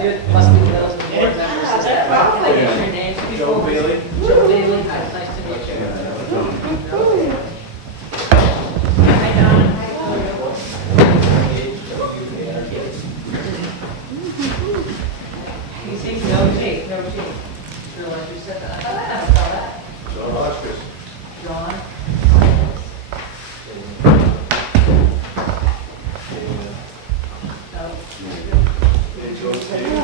Must be those board members. Your names before. Joe Bailey. Joe Bailey, nice to meet you. Hi, Don. You see, no G, no G. Sure, like you said that. I don't know that. John Hotchkiss. John. No. Joe Steve.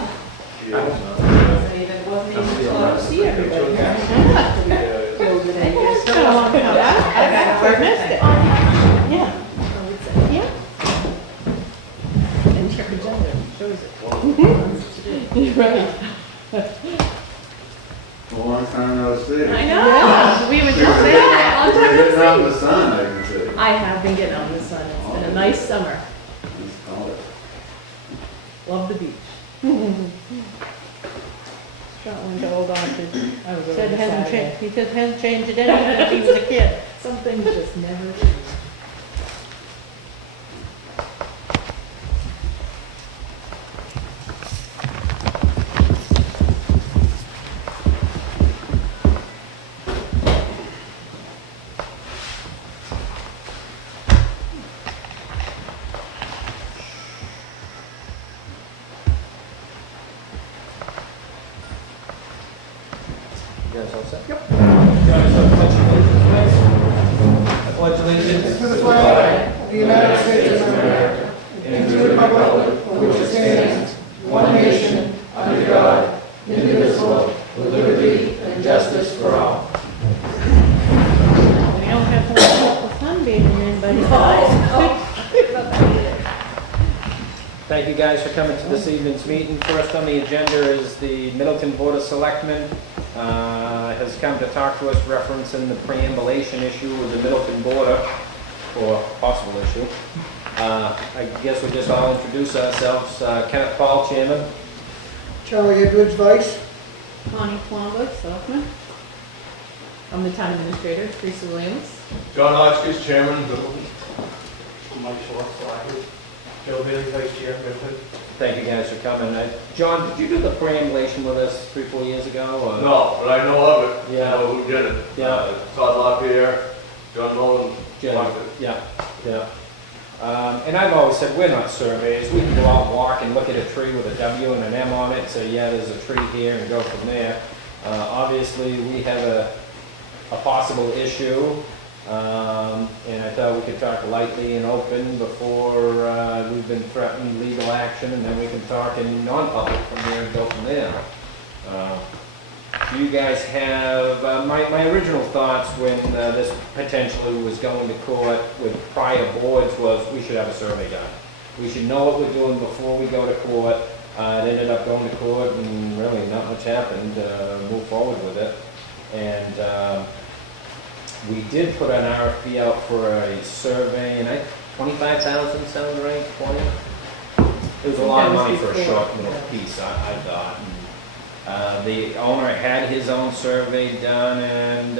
It wasn't even close. See everybody. I missed it. Yeah. Yeah. And check the agenda, shows it. Right. A long time no see. I know. Yeah, we would just say that. Long time You're getting out in no the see. sun, I can say. I have been getting out in the sun. It's been a nice summer. Let's call it. Love the beach. Got one to hold on to. Said it hasn't changed, he said it hasn't changed it any since he was a kid. Some things just never change. You guys all set? Yep. Guys, I pledge allegiance To the flag of the United States of America, and to the republic for which it stands, one nation, under God, indivisible, with liberty and justice for all. We don't have to worry about the sun beating in anybody's eyes. Thank you guys for coming to this evening's meeting. First on the agenda is the Middleton Board of Selectmen has come to talk to us referencing the preambulation issue of the Middleton border, or possible issue. I guess we'll just all introduce ourselves. Kenneth Paul, Chairman. Charlie Edwards, Vice. Connie Twombly, Selectman. I'm the town administrator, Teresa Williams. John Hotchkiss, Chairman. Mike Schwartz, Selectman. Joe Bailey, Vice Chair, Middleton. Thank you guys for coming. John, did you do the preambulation with us 3-4 years ago? Or? No, but I know of it. Yeah. I know who did it. Yeah. Todd LaPierre, John Nolan. Yeah. And I've always said, we're not surveyors. We can go out and walk and look at a tree with a W and an M on it and say, yeah, there's a tree here, and go from there. Obviously, we have a possible issue, and I thought we could talk lightly and open before we've been threatened legal action, and then we can talk in non-public from there and go from there. You guys have, my original thoughts when this potentially was going to court with prior boards was we should have a survey done. We should know what we're doing before we go to court. It ended up going to court and really not much happened. Move forward with it. And we did put an RFP out for a survey, and 25,000 sounds right, 20? It was a lot of money for a short little piece, I thought. The owner had his own survey done, and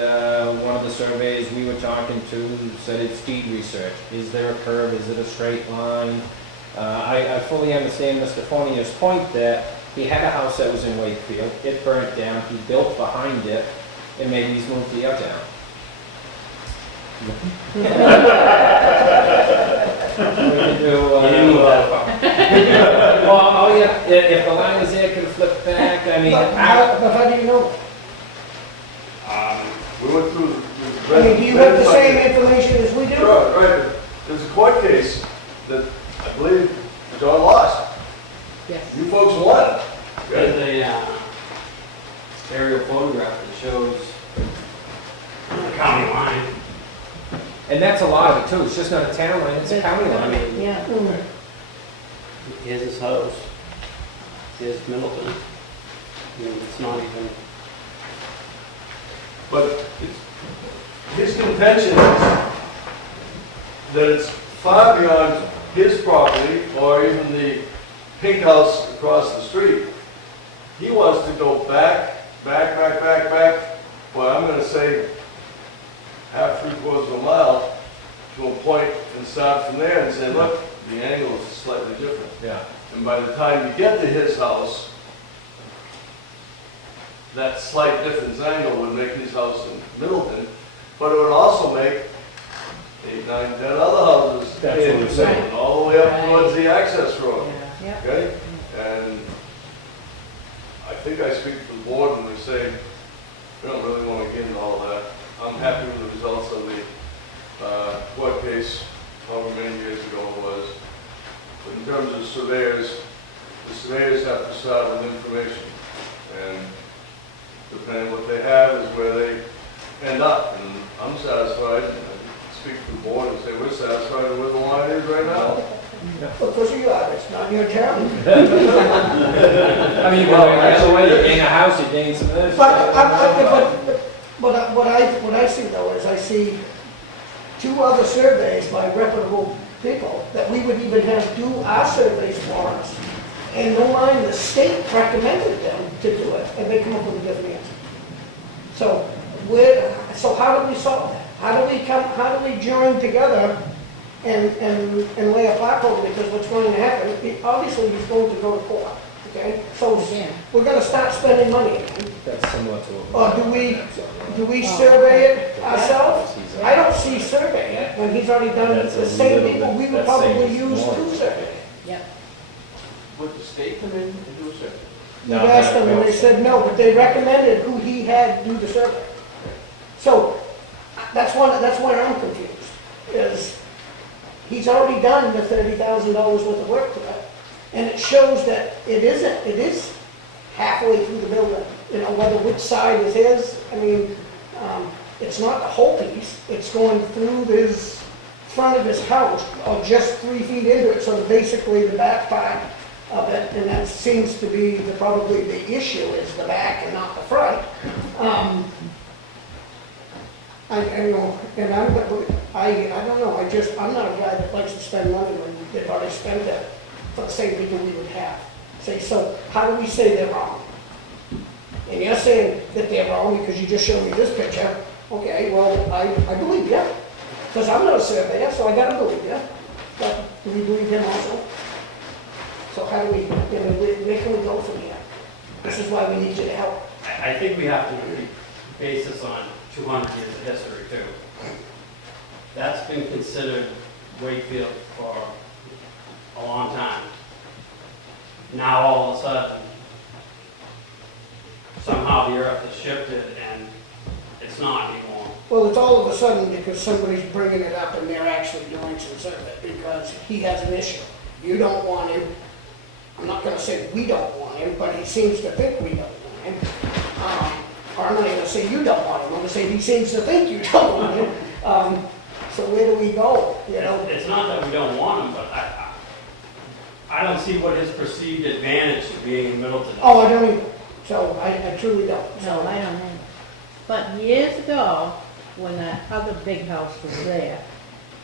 one of the surveys we were talking to said it's deed research. Is there a curve? Is it a straight line? I fully understand Mr. Fournier's point that he had a house that was in Wakefield. It burnt down. He built behind it, and maybe he's moved to your town. We can do, well, oh yeah, if the line was there, could have flipped back. I mean, But how do you know? We went through. I mean, do you have the same information as we do? Sure, right. There's a court case that I believe John lost. Yes. You folks won. There's a aerial photograph that shows the county line. and that's a lot of it too. It's just not a town line, it's a county line. Yeah. Here's his house. Here's Middleton. I mean, it's not even. But his contention is that it's far beyond his property or even the pink house across the street. He wants to go back, well, I'm gonna say half, 3/4 of a mile to a point and start from there and say, look, the angle is slightly different. Yeah. And by the time you get to his house, that slight difference angle would make his house in Middleton, but it would also make 8, 9, 10 other houses That's what in I'm saying. Middleton, all the way up Right. towards the access road, Yeah. Yep. okay? And I think I speak for the board when we say, we don't really want to get into all that. I'm happy with the results of the court case, however many years ago it was. But in terms of surveyors, the surveyors have to start with information. And depending what they have is where they end up. And I'm satisfied, and I speak to the board and say we're satisfied with where the line is right now. Well, of course you are, it's not your town. I mean, you go the other way, you gain a house, you gain some of this. But what I see though is I see 2 other surveys by reputable people that we would even have do our surveys for us. And no mind, the state recommended them to do it, and they come up with a different answer. So how do we solve that? How do we join together and lay a platform? Because what's going to happen, obviously he's going to go to court, okay? So Again. we're gonna start spending money again. That's similar to what. Or do we survey it ourselves? I don't see survey it, when he's already done it, That's the a same little people bit- we would that's probably saying use more. to survey. Yep. Would the state come in and do a survey? We asked them and they said no, but they recommended who he had do the survey. So, that's where I'm confused, is he's already done the $30,000 worth of work to it. And it shows that it is halfway through the building, you know, whether which side is his. I mean, it's not the whole piece, it's going through his front of his house, or just 3 feet into it, so basically the back part of it, and that seems to be probably the issue, is the back and not the front. I don't know, I'm not a guy that likes to spend money when they've already spent it for the same people we would have. So how do we say they're wrong? And you're saying that they're wrong because you just showed me this picture. Okay, well, I believe you, because I'm not a surveyor, so I gotta believe you. But do we believe him also? So how do we, where can we go from here? This is why we need you to help. I think we have to base this on 200 years of history too. That's been considered Wakefield for a long time. Now all of a sudden, somehow the earth has shifted and it's not anymore. Well, it's all of a sudden because somebody's bringing it up and they're actually doing some survey because he has an issue. You don't want him. I'm not gonna say we don't want him, but he seems to think we don't want him. Or I'm not even gonna say you don't want him, I'm gonna say he seems to think you don't want him. So where do we go, you know? It's not that we don't want him, but I don't see what his perceived advantage to being in Middleton is. Oh, I don't either. So I truly don't. No, I don't know. But years ago, when that other big house was there,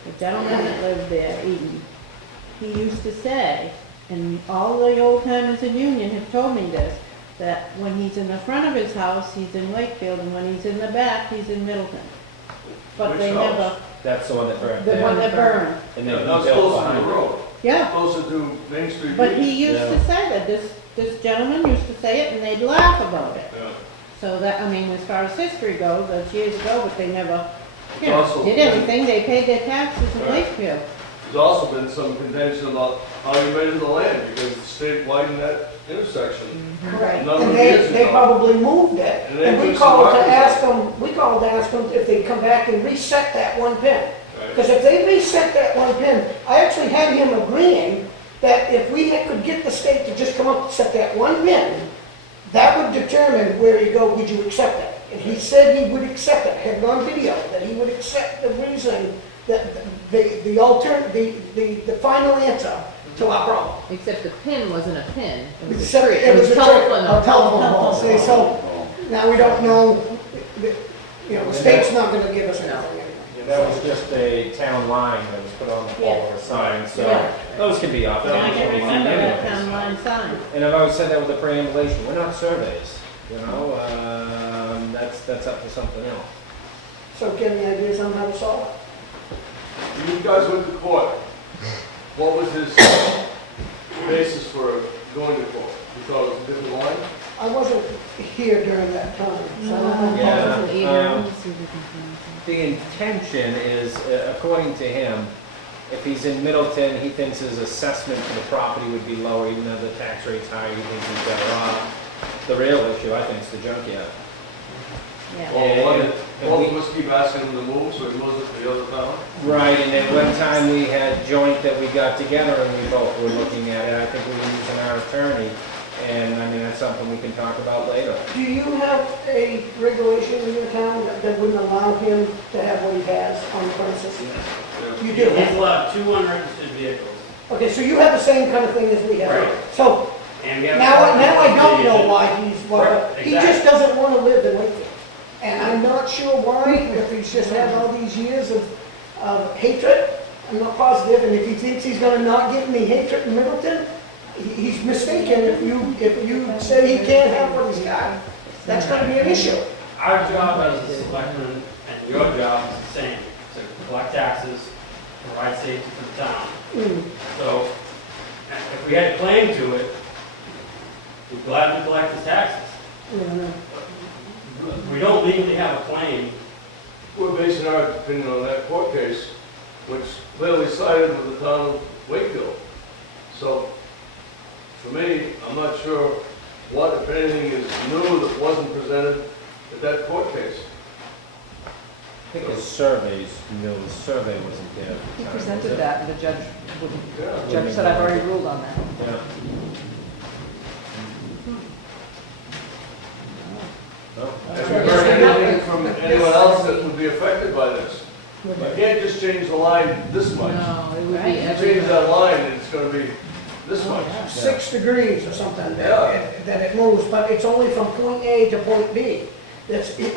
the gentleman that lived there, Eden, he used to say, and all the old timers in Union have told me this, that when he's in the front of his house, he's in Wakefield, and when he's in the back, he's in Middleton. But Which they house? never, That's the one that burned. the one that burned. And then That's built closer to behind the it. road, Yeah, closer to Main Street. but he used to say that, this gentleman used to say it, and they'd laugh about it. Yeah. So that, I mean, as far as history goes, that's years ago, but they never, you Also- know, did anything, they paid their taxes in Right. Wakefield. There's also been some contention about how you measure the land, because the state widened that intersection. Right, Number and of years they ago. probably moved it, And they and we put some called to markers ask on them, if they'd come back and reset that one pin. Right. Because if they reset that one pin, I actually had him agreeing that if we could get the state to just come up and set that one pin, that would determine where you go, would you accept it? And he said he would accept it, I had it on video, that he would accept the reason, that the final answer to our problem. Except the pin wasn't a pin, it was a Except tree. it was a telephone telephone pole, see, pole. so now we don't know, the state's not gonna give us anything anyway. That was just a town line that was put on the pole or a sign, so Yeah. those can be off. So I can remember that anyways. town line sign. And I've always said that with the preambulation, we're not surveys, you know, that's up to something else. So give me ideas on how to solve it. You guys went to court. What was his basis for going to court? You thought it was a different line? I wasn't here during that time, so I don't know. Yeah, the intention is, according to him, if he's in Middleton, he thinks his assessment for the property would be lower, even though the tax rate's higher, he thinks he's better off. The real issue, I think, is the junkyard. Yeah. And Well, we- we must keep asking him to move, so he moves it to the other town? Right, and then one time we had joint that we got together and we both were looking at it, I think we were using our attorney, and I mean, that's something we can talk about later. Do you have a regulation in your town that wouldn't allow him to have what he has on the premises? You do? He's allowed 2 unregistered vehicles. Okay, so you have the same kind of thing as we have. Right. So And we have. now I don't know why he's, Right, he just exactly. doesn't want to live in Wakefield. And I'm not sure why, if he's just had all these years of hatred, I'm not positive, and if he thinks he's gonna not get any hatred in Middleton, he's mistaken if you say he can't have what he's got. That's gonna be an issue. Our job as a selectman and your job is the same, to collect taxes, provide safety for the town. Mm. So, if we had a claim to it, we'd gladly collect his taxes. Yeah. We don't legally have a claim. We're basing our opinion on that court case, which clearly sided with the town of Wakefield. So, for me, I'm not sure what, if anything, is new that wasn't presented at that court case. I think his surveys, the survey wasn't there. at the He time, was presented it? that, and the judge wouldn't, Yeah. the judge said, I've already ruled on that. Yeah. No? Have you heard anything from anyone else that would be affected by this? You can't just change the line this much. No, it would Right. be You every. change that line, and it's gonna be this much. 6 degrees or something Yeah. that it moves, but it's only from point A to point B.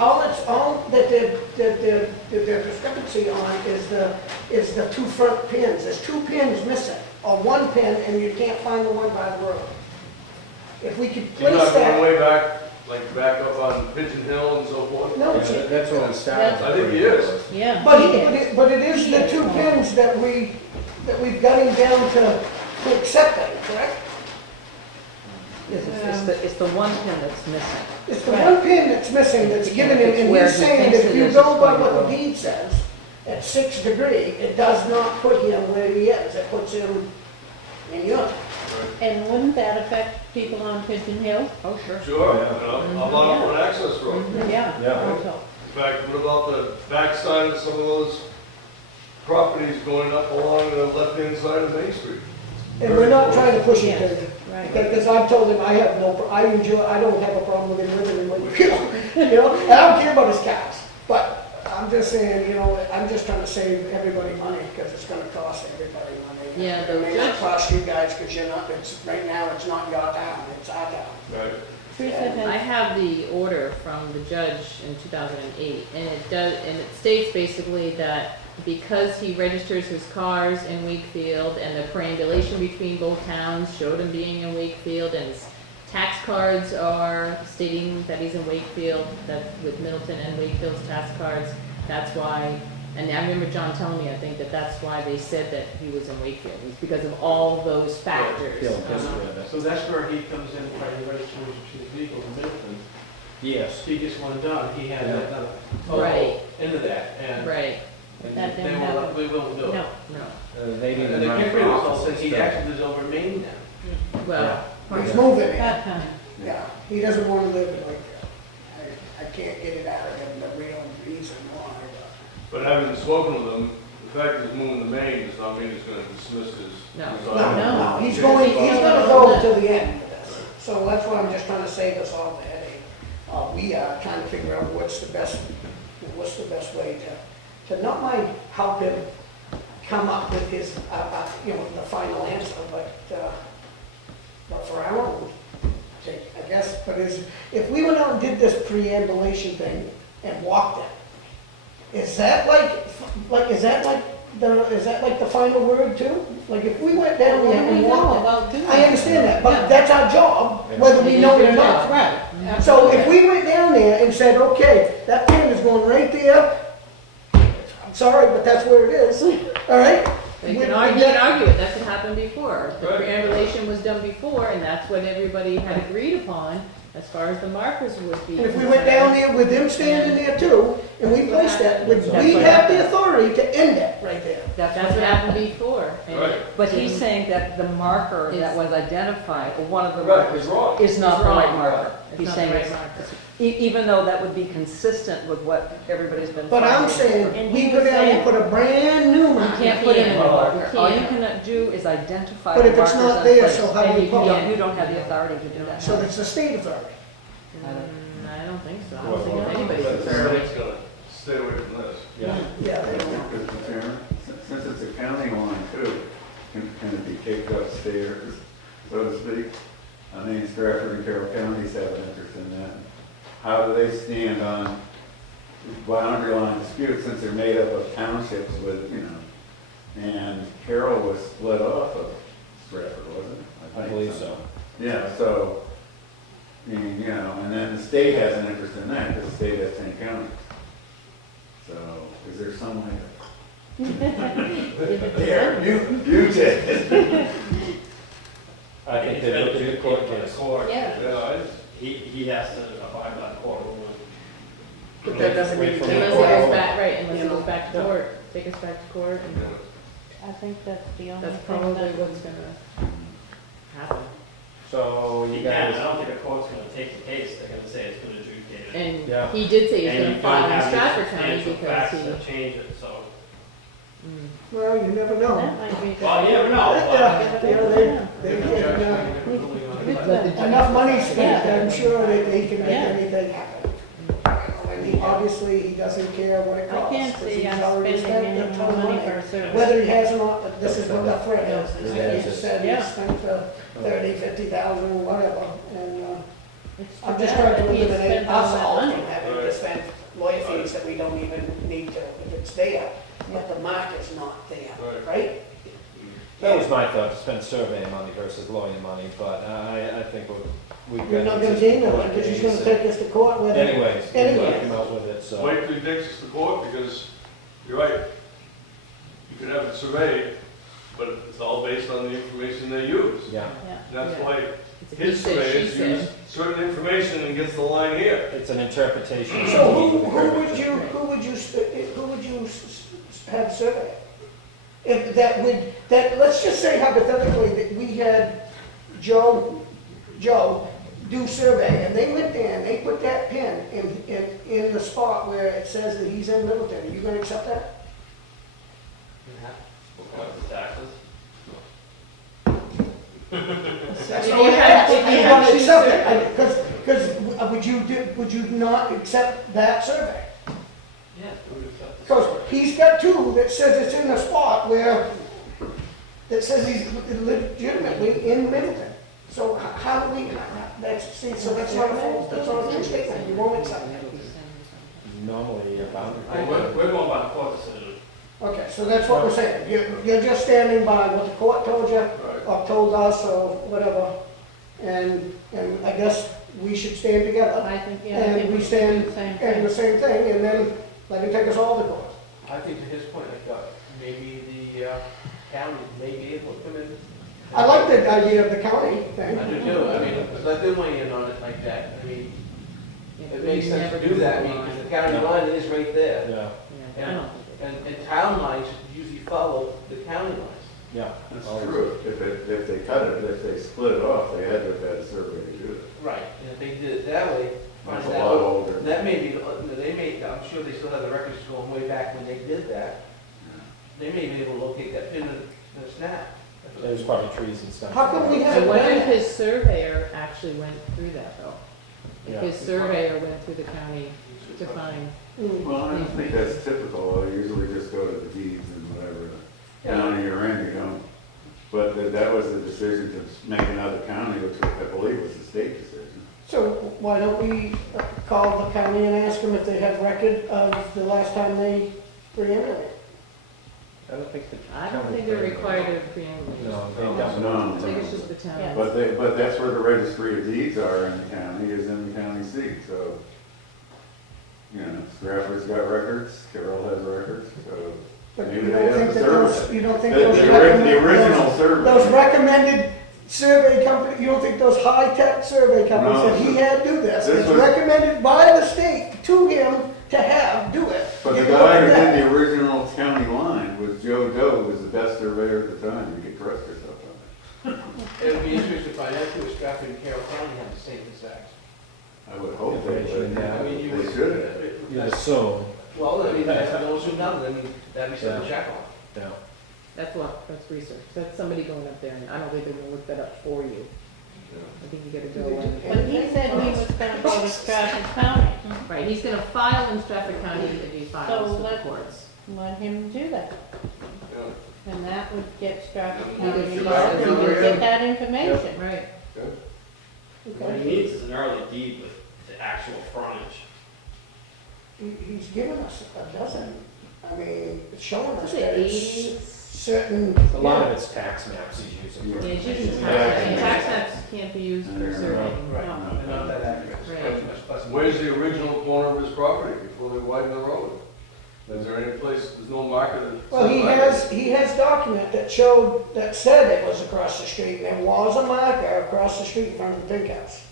All that the discrepancy on is the 2 front pins. There's 2 pins missing, or 1 pin, and you can't find the one by the road. If we could You're place not going that, way back, like back up on Pigeon Hill and so forth? no, Yeah, it's, that's what we started. I think he is. Yeah. but he is. it is the 2 pins that we've got him down to accept that, correct? It's the one pin that's missing. It's the Right. 1 pin that's missing that's given him, and Where he's he saying thinks that if it you is, go it's by going to what go. the deed says, at 6 degree, it does not put him where he is, it puts him in your. And wouldn't that affect people on Pigeon Hill? Oh, sure. Sure, I'm on an access road. Yeah. Yeah. Also. In fact, what about the backside of some of those properties going up along the left-hand side of Main Street? And we're not trying to push it to you. Right. Because I've told him I have I don't have a problem with him living in Wakefield, you know, and I don't care about his cars. But I'm just saying, you know, I'm just trying to save everybody money, because it's gonna cost everybody money. Yeah, It the may not judge- cost you guys, because you're not, right now, it's not your town, it's our town. Right. Teresa I has, have the order from the judge in 2008, and it states basically that because he registers his cars in Wakefield, and the perambulation between both towns showed him being in Wakefield, and his tax cards are stating that he's in Wakefield, that with Middleton and Wakefield's tax cards, that's why, and I remember John telling me, I think, that that's why they said that he was in Wakefield, it's because of all those factors. Field history of it. So that's where he comes in, where he registers his vehicle in Middleton. Yes. He gets one done, he had that done. Right. Into that, and Right, That they didn't were happen. likely willing to do it. no. no, They And didn't the run kicker for is office. also, he actually lives over Maine now. well, He's moving it, Part time. yeah, he doesn't wanna live in Wakefield. I can't get it out of him, the real reason why, But having spoken with him, the fact that he's moving to Maine does not mean he's gonna dismiss his. No. his but. item. No, he's gonna go to the end of this. So that's why I'm just trying to save us all the headache. We are trying to figure out what's the best way to not mind help him come up with his, the final answer, but for our own sake, I guess. But if we went out and did this preambulation thing and walked it, is that like the final word too? Like if we went down there What do we and know walked it? about doing I understand that, Yeah. but that's our job, whether we know it or not. Right. So if we went down there and said, okay, that pin is going right there, I'm sorry, but that's where it is, all right? You with can argue it, that's what happened before. The Right. preambulation was done before, and that's what everybody had agreed upon as far as the markers would be. And if we went down concerned. there with them standing there too, and we placed that, would That's we what have the happened. authority to end it right there? That's what happened before. and- Right. But he's saying that the marker that Is- was identified, or one of the Right, markers, it's wrong. is not It's the right wrong. marker. It's He's not the saying right it's, marker. even though that would be consistent with what everybody's been. But I'm finding. saying, And we he go was down and saying- put a brand new You marker. can't put in a new can't. marker. You All you can't. can do is identify But the if it's markers not in there, place. so how And do we you put can't. it? You don't have the authority to do that. So it's the state authority. I don't think so. I Well, don't think But anybody's the concerned. state's gonna stay away from this. Yeah. Yeah, they don't. Mr. Chairman, since it's a county line too, can it be kicked upstairs, so to speak? I mean, Stratford and Carroll counties have an interest in that. How do they stand on boundary line disputes, since they're made up of townships with, you know, and Carroll was split off of Stratford, wasn't it? I think believe so. Yeah, so, I mean, you know, and then the state has an interest in that, because the state has 10 counties. So, is there some way to... There, you take it. I think they look at the court case. Yeah. Yeah, I just, He has to abide by the court ruling. But that doesn't mean. Wait for the Unless court it goes order. back, right, unless You it know. goes back to court, take us back to court, and I think that's the only that's thing probably that. what's gonna happen. So You you can, I guys, don't think the court's gonna take the case, they're gonna say it's been adjudicated. And Yeah. he did say he's And you gonna don't file in have any Stratford County substantial because facts he. that change it, so. Well, you never know. That might be. a good Well, you never idea. know, Yeah, but you know, they If the get, judge can get a ruling on it. Let the enough money spent, Yeah. I'm sure that they can make Yeah. anything happen. I mean, obviously, he doesn't care what it I costs. can't 'cause see he's us already spending spent a any ton more of money for a service. Whether he has or not, but this is what the threat is. Yeah. He just said Yeah. he spent 30, 50,000, whatever, and, It's too I'm just bad trying to that he eliminate spent all us that all money. from having to spend lawyer fees that we don't even need to, if it's there, but the mark is not there, right? that was my thought, to spend survey money versus lawyer money, but I think we've got. You're not gonna gain that, because he's gonna take us to court with it. Anyways, we Anyway. come out with it, so. Wakefield takes us to court because, you're right, you can have it surveyed, but it's all based on the information they use. Yeah, Yeah. That's Yeah. why It's a he his said, she surveyors said. use certain information and gets the line here. it's an interpretation. So who would you have survey? If that would, let's just say hypothetically that we had Joe do survey, and they went there and they put that pin in the spot where it says that he's in Middleton, are you gonna accept that? Because of taxes. That's If all you I had- ask, if are you you had gonna two accept surveys. it? Because would you not accept that survey? Yeah. we would accept the Because survey. he's got two that says it's in a spot where, that says he's legitimately in Middleton. So how do we, see, so that's not a false, that's not a true statement, you won't accept it. Normally, a boundary. We're going by the court decision. Okay, so that's what we're saying, you're just standing by what the court told you, or told us, or whatever. And I guess we should stand together, I think, yeah, I and think we we should stand, do the same and the thing. same thing, and then let him take us all to court. I think to his point, I thought maybe the county may be able to come in. I like the idea of the county thing. I do too, I mean, let them weigh in on it like that, I mean, Yeah, it we makes sense never to do that, I mean, line. because the county line is right there. Yeah, Yeah, I don't think And town lines usually follow the county lines. yeah. That's Always. true. If they cut it, if they split it off, they had to have had a survey to do it. Right. And if they did it that way, That's find a out- lot older. that may be, they may, I'm sure they still have the records going way back when they did that. They may be able to locate that pin in a snap. There's probably trees and stuff. How come we So haven't what done if that? his surveyor actually went through that though? Yeah. If his surveyor went through the county to find, Well, I don't think that's typical, I usually just go to the deeds and whatever, the county you're in, you know. But that was the decision to make another county, which I believe was the state decision. So why don't we call the county and ask them if they have record of the last time they preempted? I don't think the. I don't think they're required to preamble. No, they don't. No. I think it's just the town. Yeah. But that's where the registry of deeds are in the county, is in the county seat, so. You know, Stratford's got records, Carroll has records, so But Maybe you they don't have think the that those, survey. you don't think The those original survey. those recommended survey company, you don't think those high-tech survey companies No. that he had do this, This it's was- recommended by the state to him to have, do it. But the You guy who look at did that. the original county line was Joe Doe, was the best surveyor at the time, you could trust yourself on It would be interesting to find out if Stratford and Carroll County have the same exact. it. I would hope they would. I mean, you They would. should. You'd assume, Well, I mean, if those who know, then that'd be something to check on. yeah. That's research, that's somebody going up there, and I don't think they're gonna look that up for you. I think you gotta go and, But he said he was gonna go to Stratford County, right, he's gonna file in Stratford County if he files So with the let- courts. let him do that. Yeah. And that would get Stratford You County can involved, get and back we'll to get that information. Right. What he needs is an early deed with the actual frontage. He's given us a dozen, I mean, it's showing us Is it that 80? it's certain. A lot of it's tax maps he's using. Yeah, it's using Yeah. tax, and tax maps can't be used for Yeah. surveying. Right, No. and not that accurate. Right. Where's the original corner of his property before they widened the road? Is there any place, there's no marker that? Well, he has document that showed, that said it was across the street, and there was a marker across the street in front of the big house.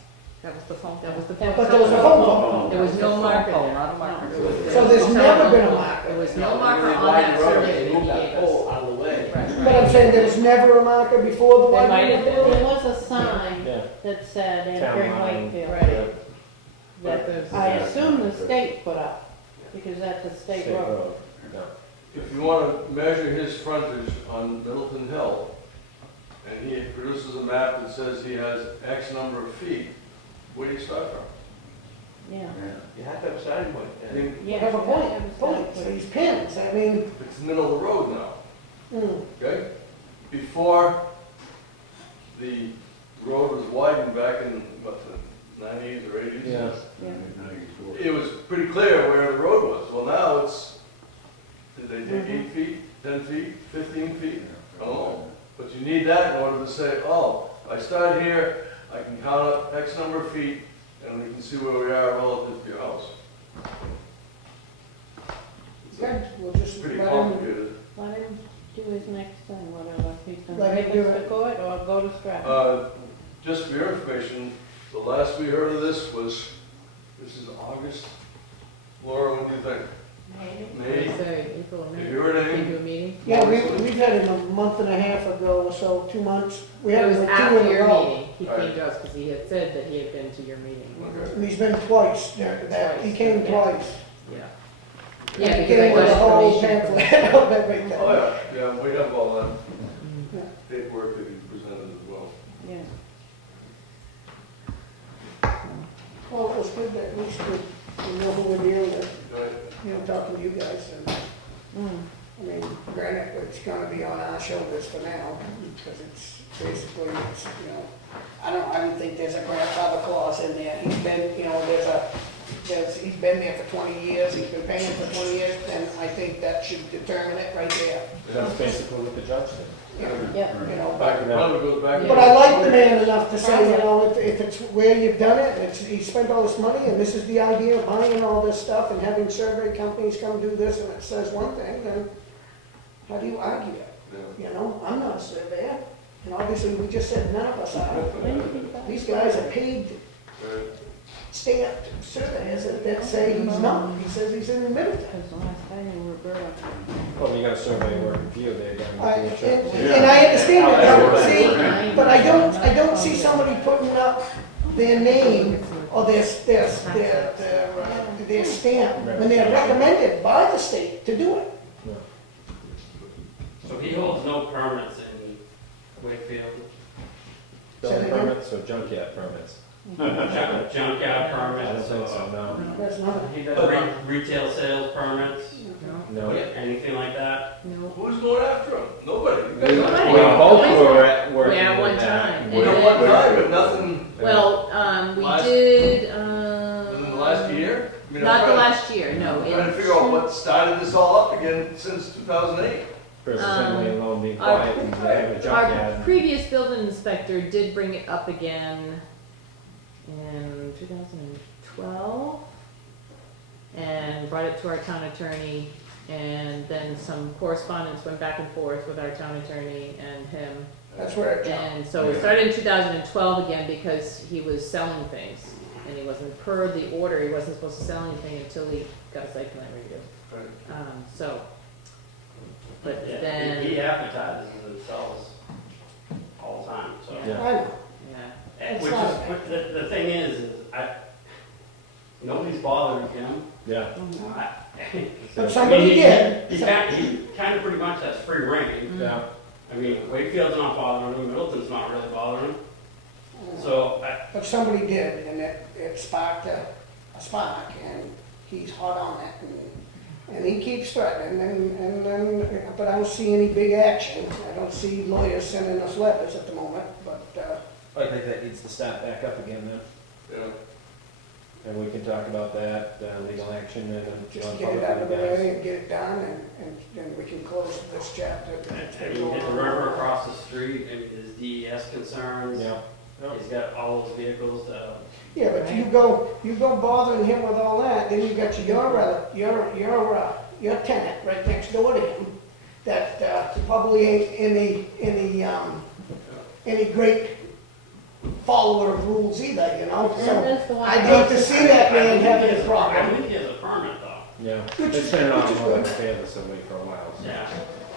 That was the phone, that was the. But there was a phone call. There was no marker there. Not a marker. There was- So there's never been a marker. There was no marker They on widened that the road, survey they that moved he that gave us. pole out of the way. But I'm saying there was never a marker before the There might widening have of the been. road? There was a sign Yeah. that said Town entering line. Wakefield. Right. That There's- I assume the state put up, because that's a state State road. road, yeah. If you want to measure his frontage on Middleton Hill, and he produces a map that says he has X number of feet, where do you start from? Yeah. You have to have a starting point. I and- mean, Yeah. Have a that point, was points, that. these pins, I mean, it's the middle of the road now, hmm. okay? Before the road was widened back in, what, the 90s or 80s? Yeah. It was pretty clear where the road was. Well, now it's, did they take 8 feet, 10 feet, 15 feet? I don't know. But you need that in order to say, oh, I start here, I can count up X number of feet, and we can see where we are relative to your house. Okay, we'll just It's pretty let him, complicated. Let him do his next thing, whatever. He's gonna Let him take do us to it. court or go to Stratford. Just for your information, the last we heard of this was, this is August. Laura, what do you think? May? Say, April or May. Have you heard anything? Came to a meeting? yeah, we've had him a month and a half ago or so, 2 months. We It had was him two after in a your row. meeting, he came Right. to us, because he had said that he had been to your meeting. Okay. And he's been twice, he came twice. Yeah. He Yeah, because came I with a got whole information. pamphlet of everything. Oh, yeah, yeah, we have all that Yeah. paperwork that he presented as well. Yeah. Well, it was good that at least we know who we're dealing with, Right. talking to you guys, and, Mm. I mean, granted, it's gonna be on our shoulders for now, because it's basically, it's, I don't think there's a grandfather clause in there. He's been, he's been there for 20 years, he's been paying for 20 years, and I think that should determine it right there. That's basically what the judge said. Yeah. Back, it probably goes back. But I like the man enough to say, if it's where you've done it, and he spent all this money, and this is the idea of buying all this stuff and having survey companies come do this, and it says one thing, then how do you argue it? Yeah. I'm not a surveyor, and obviously, we just said none of us are. When did he buy? These guys are paid Right. stamped surveyors that say he's not, he says he's in the middle. Because the last I knew Roberta. Well, you got a survey working for you, they're And gonna do a check. and I understand Yeah. that, see, but I don't see somebody putting up their name or their stamp when they're recommended by the state to do it. So he holds no permits in Wakefield, Building permits or junkyard permits? junkyard I don't permits, think so, or no. That's not, He does. retail sales permits, No. anything like that? No. Who's going after him? Nobody. You guys We are- both were working Yeah, one with that. time. We don't want time, but nothing Well, we Last- did, within the last year? I mean, I'm Not the trying- last year, no. I'm trying to figure out what started this all up again since 2008. Versus Emily alone being our- quiet and they have a Our junkyard. previous building inspector did bring it up again in 2012 and brought it to our town attorney And then some correspondence went back and forth with our town attorney and him. That's where it jumped. And so it started in 2012 again because he was selling things. And he wasn't, per the order, he wasn't supposed to sell anything until he got a site plan review. So, but Yeah, then, he advertises themselves all the time, so. Yeah. I know. yeah. It's Which not- is, the thing is nobody's bothering him. Yeah. But somebody did. He kind of pretty much has free reign. Yeah. I mean, Wakefield's not bothering him, Middleton's not really bothering him. So, But somebody did, and it sparked a spark, and he's hot on that, and he keeps threatening, and then, but I don't see any big action. I don't see lawyers sending us letters at the moment, but, I think that needs to start back up again then. Yeah. And we can talk about that, legal action, and then. just get it out of the way and get it done, and then we can close this chapter. and you get the river across the street, and his DES concerns. Yeah. He's got all those vehicles that, Yeah, but you go bothering him with all that, then you got your tenant right next door to him, that probably ain't any great follower of rules either, you know? And So there's the one I'd hate to see that man having a I problem. think he has a permit though. Yeah. Which It's is- been an which is ongoing good. affair with somebody for a while. So. Yeah.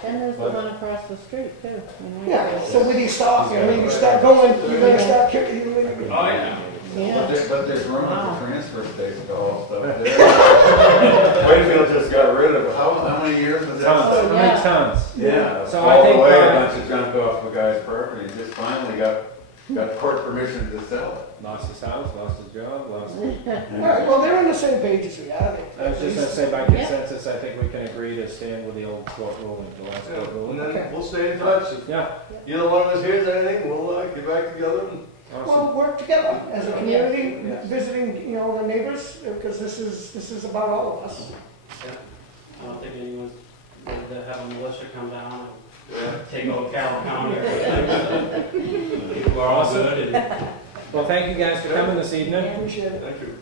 And there's the one across the street too. you know. Yeah, so when you stop, I mean, you start going, you're gonna start kicking, Oh, yeah. Yeah. But there's room Wow. at the transfer station to all stuff there. Wakefield just got rid of it. How many years was that? Tons, how many Yeah. tons? Yeah, So hauled I think, away a uh, bunch of junk off the guy's property, just finally got court permission to sell it. Lost his house, lost his job, lost. All right, well, they're on the same page as we are. I was just gonna say by consensus, I think we can agree to stand with the old court ruling, the last court And ruling. Okay. then we'll stay in touch. If Yeah, either one of us hears anything, we'll get back together and awesome. Well, work together as a community, Yes. visiting, you know, the neighbors, because this is about all of us. I don't think anyone's going to have a militia come down yeah. and take over Carroll County or anything. We're all good and. Well, thank you guys for coming this evening. Appreciate it. Thank you.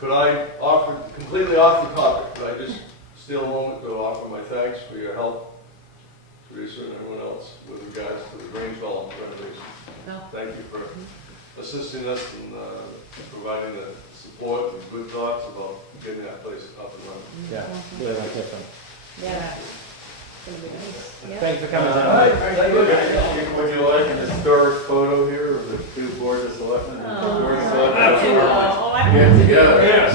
Could I offer, completely off the topic, could I just steal a moment to offer my thanks for your help, Teresa and everyone else, with regards to the Grange Hall renovation? No. Thank you for assisting us and providing the support and good thoughts about getting that place up and running. Yeah, really like this one. Yeah. It's gonna be nice. Yeah. Thanks for coming Would down. you like an historic photo here of the two boards of selectmen? Oh. Board of selectmen? Oh, I Get together. Yes.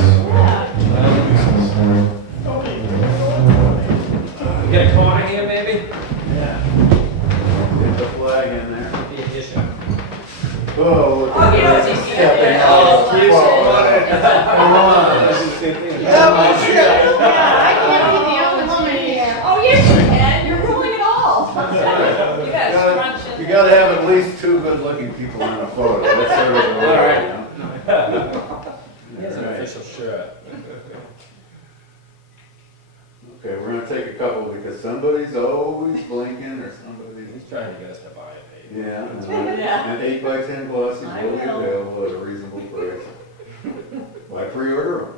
We get a corner here, maybe? Get the flag in there. The addition. Oh, look Oh, at you know, that. it's easy. Stepping Oh, off. please, Come on. This is good thing. Yeah, shit. Yeah, I can't be the only woman here. Oh, yes, you can. You're ruling it all. You guys crunch it. You gotta have at least two good-looking people in a photo. That's sort of the rule, you know? He has an Right. official shirt. Okay, we're gonna take a couple because somebody's always blinking or somebody's. He's trying to get us to buy it, maybe. Yeah, Yeah. and 8x10 glossy I will be will. available at a reasonable price. Why pre-order them?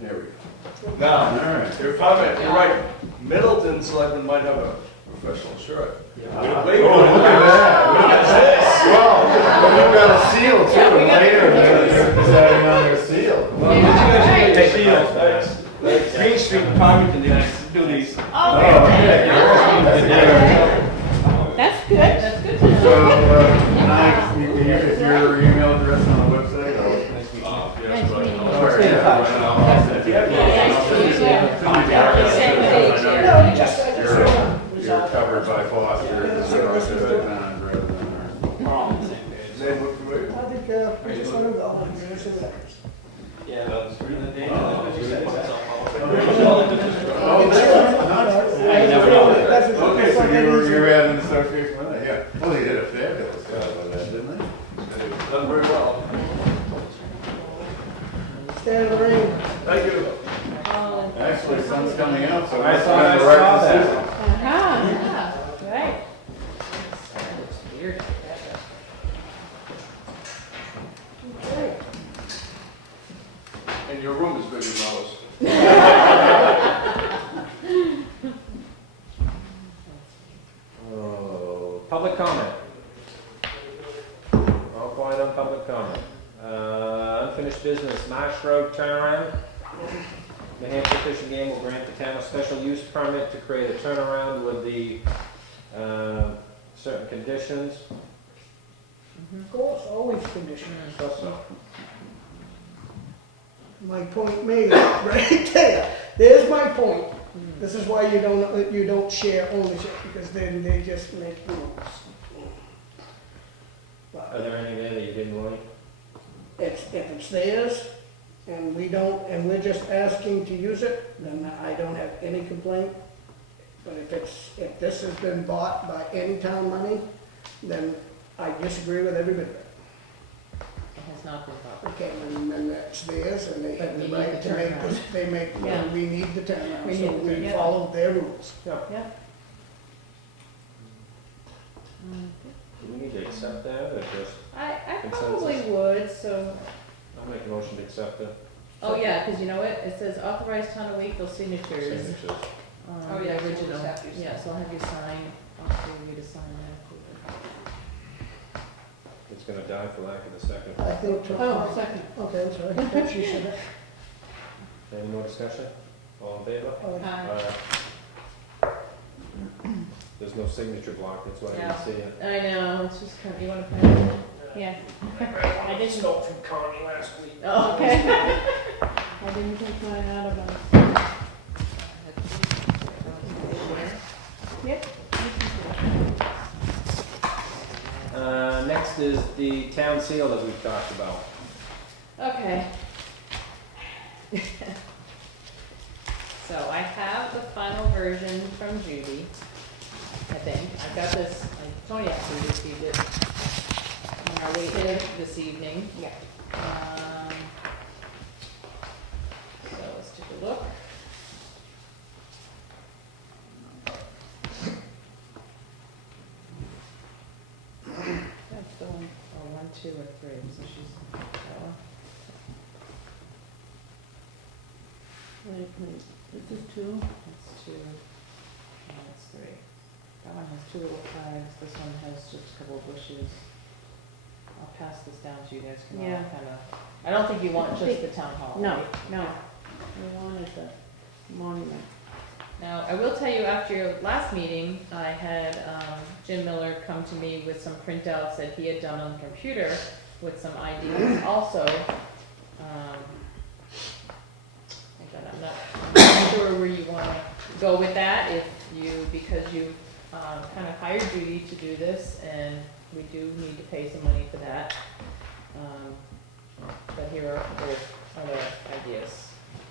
There we go. Now, All right. your comment, you're right. Middleton Selectmen might have a professional shirt. Ah. Wait, Oh, look at that. Look at this. Well, but we've got a seal too. Yeah, we got- Later, they're deciding on their seal. Well, you guys should take seals. That's Green Street Farmington, they do these. Oh, okay. That's good. That's good to know. So, tonight, you can use your email address on the website. Yes, but. Or, Same page here. No, you just, You're covered by Foster, so I should have done rather than We're all on the same page. Name look great. I think, we just want to go, and give us a letter. Yeah. Down the street. You never know. Okay, so you had an association with it, yeah. Well, they did a fabulous job with that, didn't they? Done very well. Stand in the rain. Thank you. Actually, sun's coming out, so I that's thought I the right saw that. decision. Uh-huh. Right. Looks weird. Okay. Public comment. All quiet on public comment. Unfinished business, Marsh Road turnaround. New Hampshire Fish and Game will grant the town a special use permit to create a turnaround with the certain conditions. Of course, always conditional. So. My point made, right there. There's my point. This is why you don't share ownership, because then they just make rules. Are But there any there that you didn't like? if it's theirs, and we're just asking to use it, then I don't have any complaint. But if this has been bought by any town money, then I disagree with everybody. It has not been bought. Okay, and then that's theirs, and they have But the we need right the to make turnaround. this, Yeah. we need the turnaround, We so need the we turnaround. follow their rules. Yeah. Yeah. Do we need to accept that or just, I Consensus. probably would, so, I'll make a motion to accept it. oh yeah, because you know what, it says authorized town of Wakefield signatures. Signatures. Oh, yeah, The so we'll original, just have you sign. yeah, so I'll have you sign, I'll have you to sign that. It's gonna die for lack of a second. I think. Oh, second. Okay, I'm sorry, I thought she should have. Any more discussion? All in favor? Aye. There's no signature block, that's why I Yeah. didn't see it. I know, it's just kind of, you want to print it? Yeah, I didn't- stole from Connie last week. Oh, okay. I didn't take mine out of my. Yep. Next is the town seal that we've talked about. Okay. So I have the final version from Judy, I think. I've got this, Tony actually received it on our way in this evening. Yeah. So let's take a look. That's the one. Oh, 1, 2, or 3, so she's, that one. Wait, this is two. That's 2, and that's 3. That one has 2 little flags, this one has just a couple of bushes. I'll pass this down so you guys can all Yeah. kind of, I don't think you want just the town hall. No, right? no. We wanted the monument. Now, I will tell you, after your last meeting, I had Jim Miller come to me with some printouts that he had done on the computer with some ideas also. I'm not sure where you want to go with that, if you, because you kind of hired Judy to do this, and we do need to pay some money for that. But here are other ideas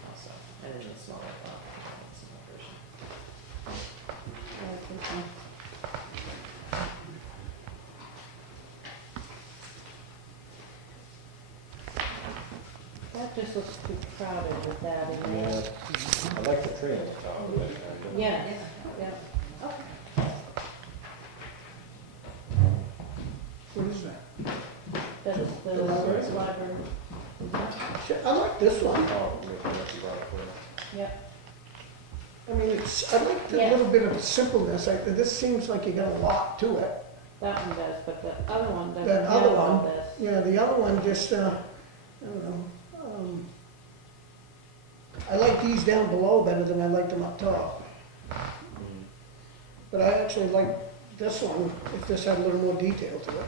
also, and in the smaller font. I like this one. That just looks too crowded with that in Yeah, there. I like the tree on the top of it. Yeah, yeah. What is that? That's the library. I like this one. Oh, make a lucky block for it. Yep. I mean, I like the Yeah. little bit of simpleness. This seems like you got a lot to it. That one does, but the other one doesn't That have other all one, this. yeah, the other one just, I don't know. I like these down below better than I like them up top. But I actually like this one, if this had a little more detail to it.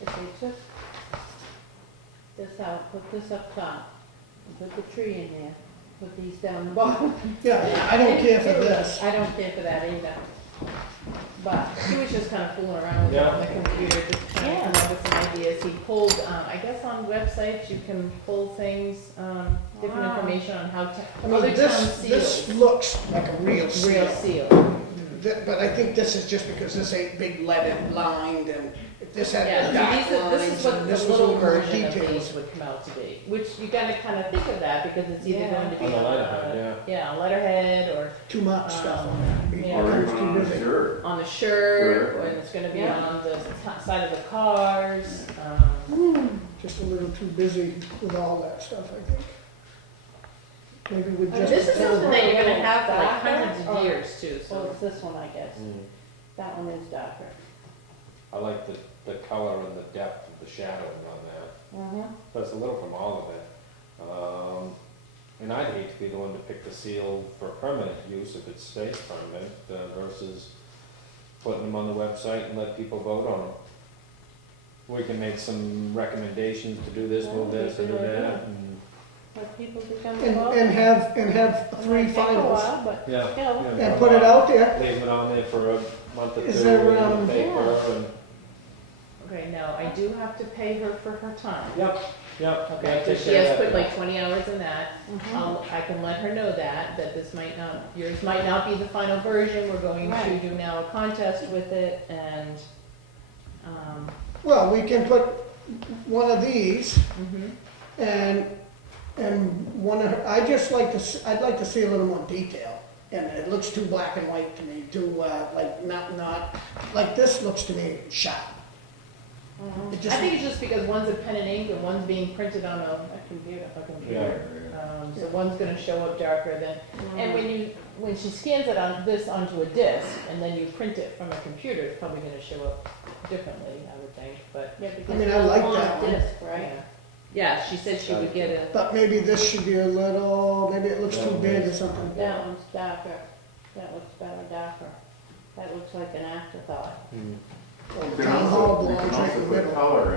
If they took this out, put this up top, and put the tree in there, put these down the bottom. Yeah, I don't care for this. I don't care for that either. But he was just kind of fooling around with it on the computer, just trying to come up with some ideas. He pulled, I guess on websites, you can pull things, different Wow. information on how I mean, other towns this seal. looks like a real seal. Real seal. But I think this is just because this ain't big leaded lined, and if this had Yeah, dark so this lines is what and the this was a little little more version of details. these would come out to be, which you gotta kind of think of that, because it's either Yeah. going to be On the on letterhead, a, yeah, a letterhead, or Too much stuff on that. yeah. Or Becomes even too on a busy. shirt. on the shirt, Sure. or it's gonna be Yeah. on the side of the cars. Just a little too busy with all that stuff, I think. Maybe with just. This is a something that you're gonna have for like Darker, hundreds of or- years too, Well, so. it's this one, I guess. Mm. That one is darker. I like the color and the depth of the shadowing on that. Mhm. But it's a little from all of it. And I'd hate to be the one to pick the seal for permanent use if it stays permanent versus putting them on the website and let people vote on them. We can make some recommendations to do this, move this, and do that. And Let people become And involved. have It three might take a finals, while, but Yeah. still. yeah, and put it out there. Leave it on there for a month or two Is there, in the paper yeah. and, Okay, now, I do have to pay her for her time. yep, yep. Okay, yeah, so take she care has of put that. like 20 hours in that. Mhm. I can let her know that this might not, yours might not be the final version. We're going to Right. do now a contest with it and, well, we can put one of these mhm. and one of, I'd like to see a little more detail. And it looks too black and white to me, too, like, not, like this looks to me sharp. Mhm. It I just, think it's just because one's a pen and ink and one's being printed on a Computer. computer. So one's gonna show up darker than, and when she scans it on this onto a disc and then you print it from a computer, it's probably gonna show up differently, I would think, but. Yeah, because I mean, it's I like on that one. disc, right? Yeah. Yeah, she said she would get a, but maybe this should be a little, maybe it looks too big or something. That one's darker. That looks better darker. That looks like an afterthought. Hmm. You can Town hall also, you belongs can right also in the put middle. color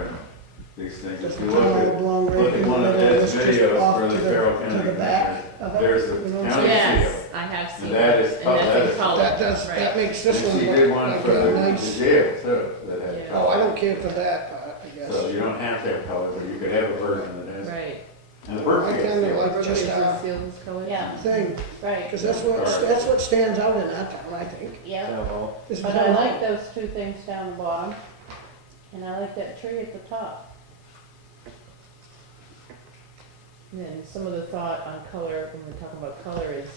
in these things. Does If the you town hall look belong at, right look in at the one of middle? Ed's It's just videos off for to the the- Carroll to County the back of it. there's You know the what I'm county saying? seal. yes, I have seen And that those, is and col- that's that in is- color, That right. makes this And one she look did one like for a the nice. jail too, that had Yeah. Oh, I color. don't care for that part, I guess. So you don't have to have color, but you could have a version that has, Right. and the bird I gets kinda seal. like Rubber just is a sealed with color. Yeah, thing, right. because that's what stands out in our town, I think. Yeah. Town hall. is But the I town hall. like those two things down the bottom. And I like that tree at the top. And then some of the thought on color, when we're talking about color, is,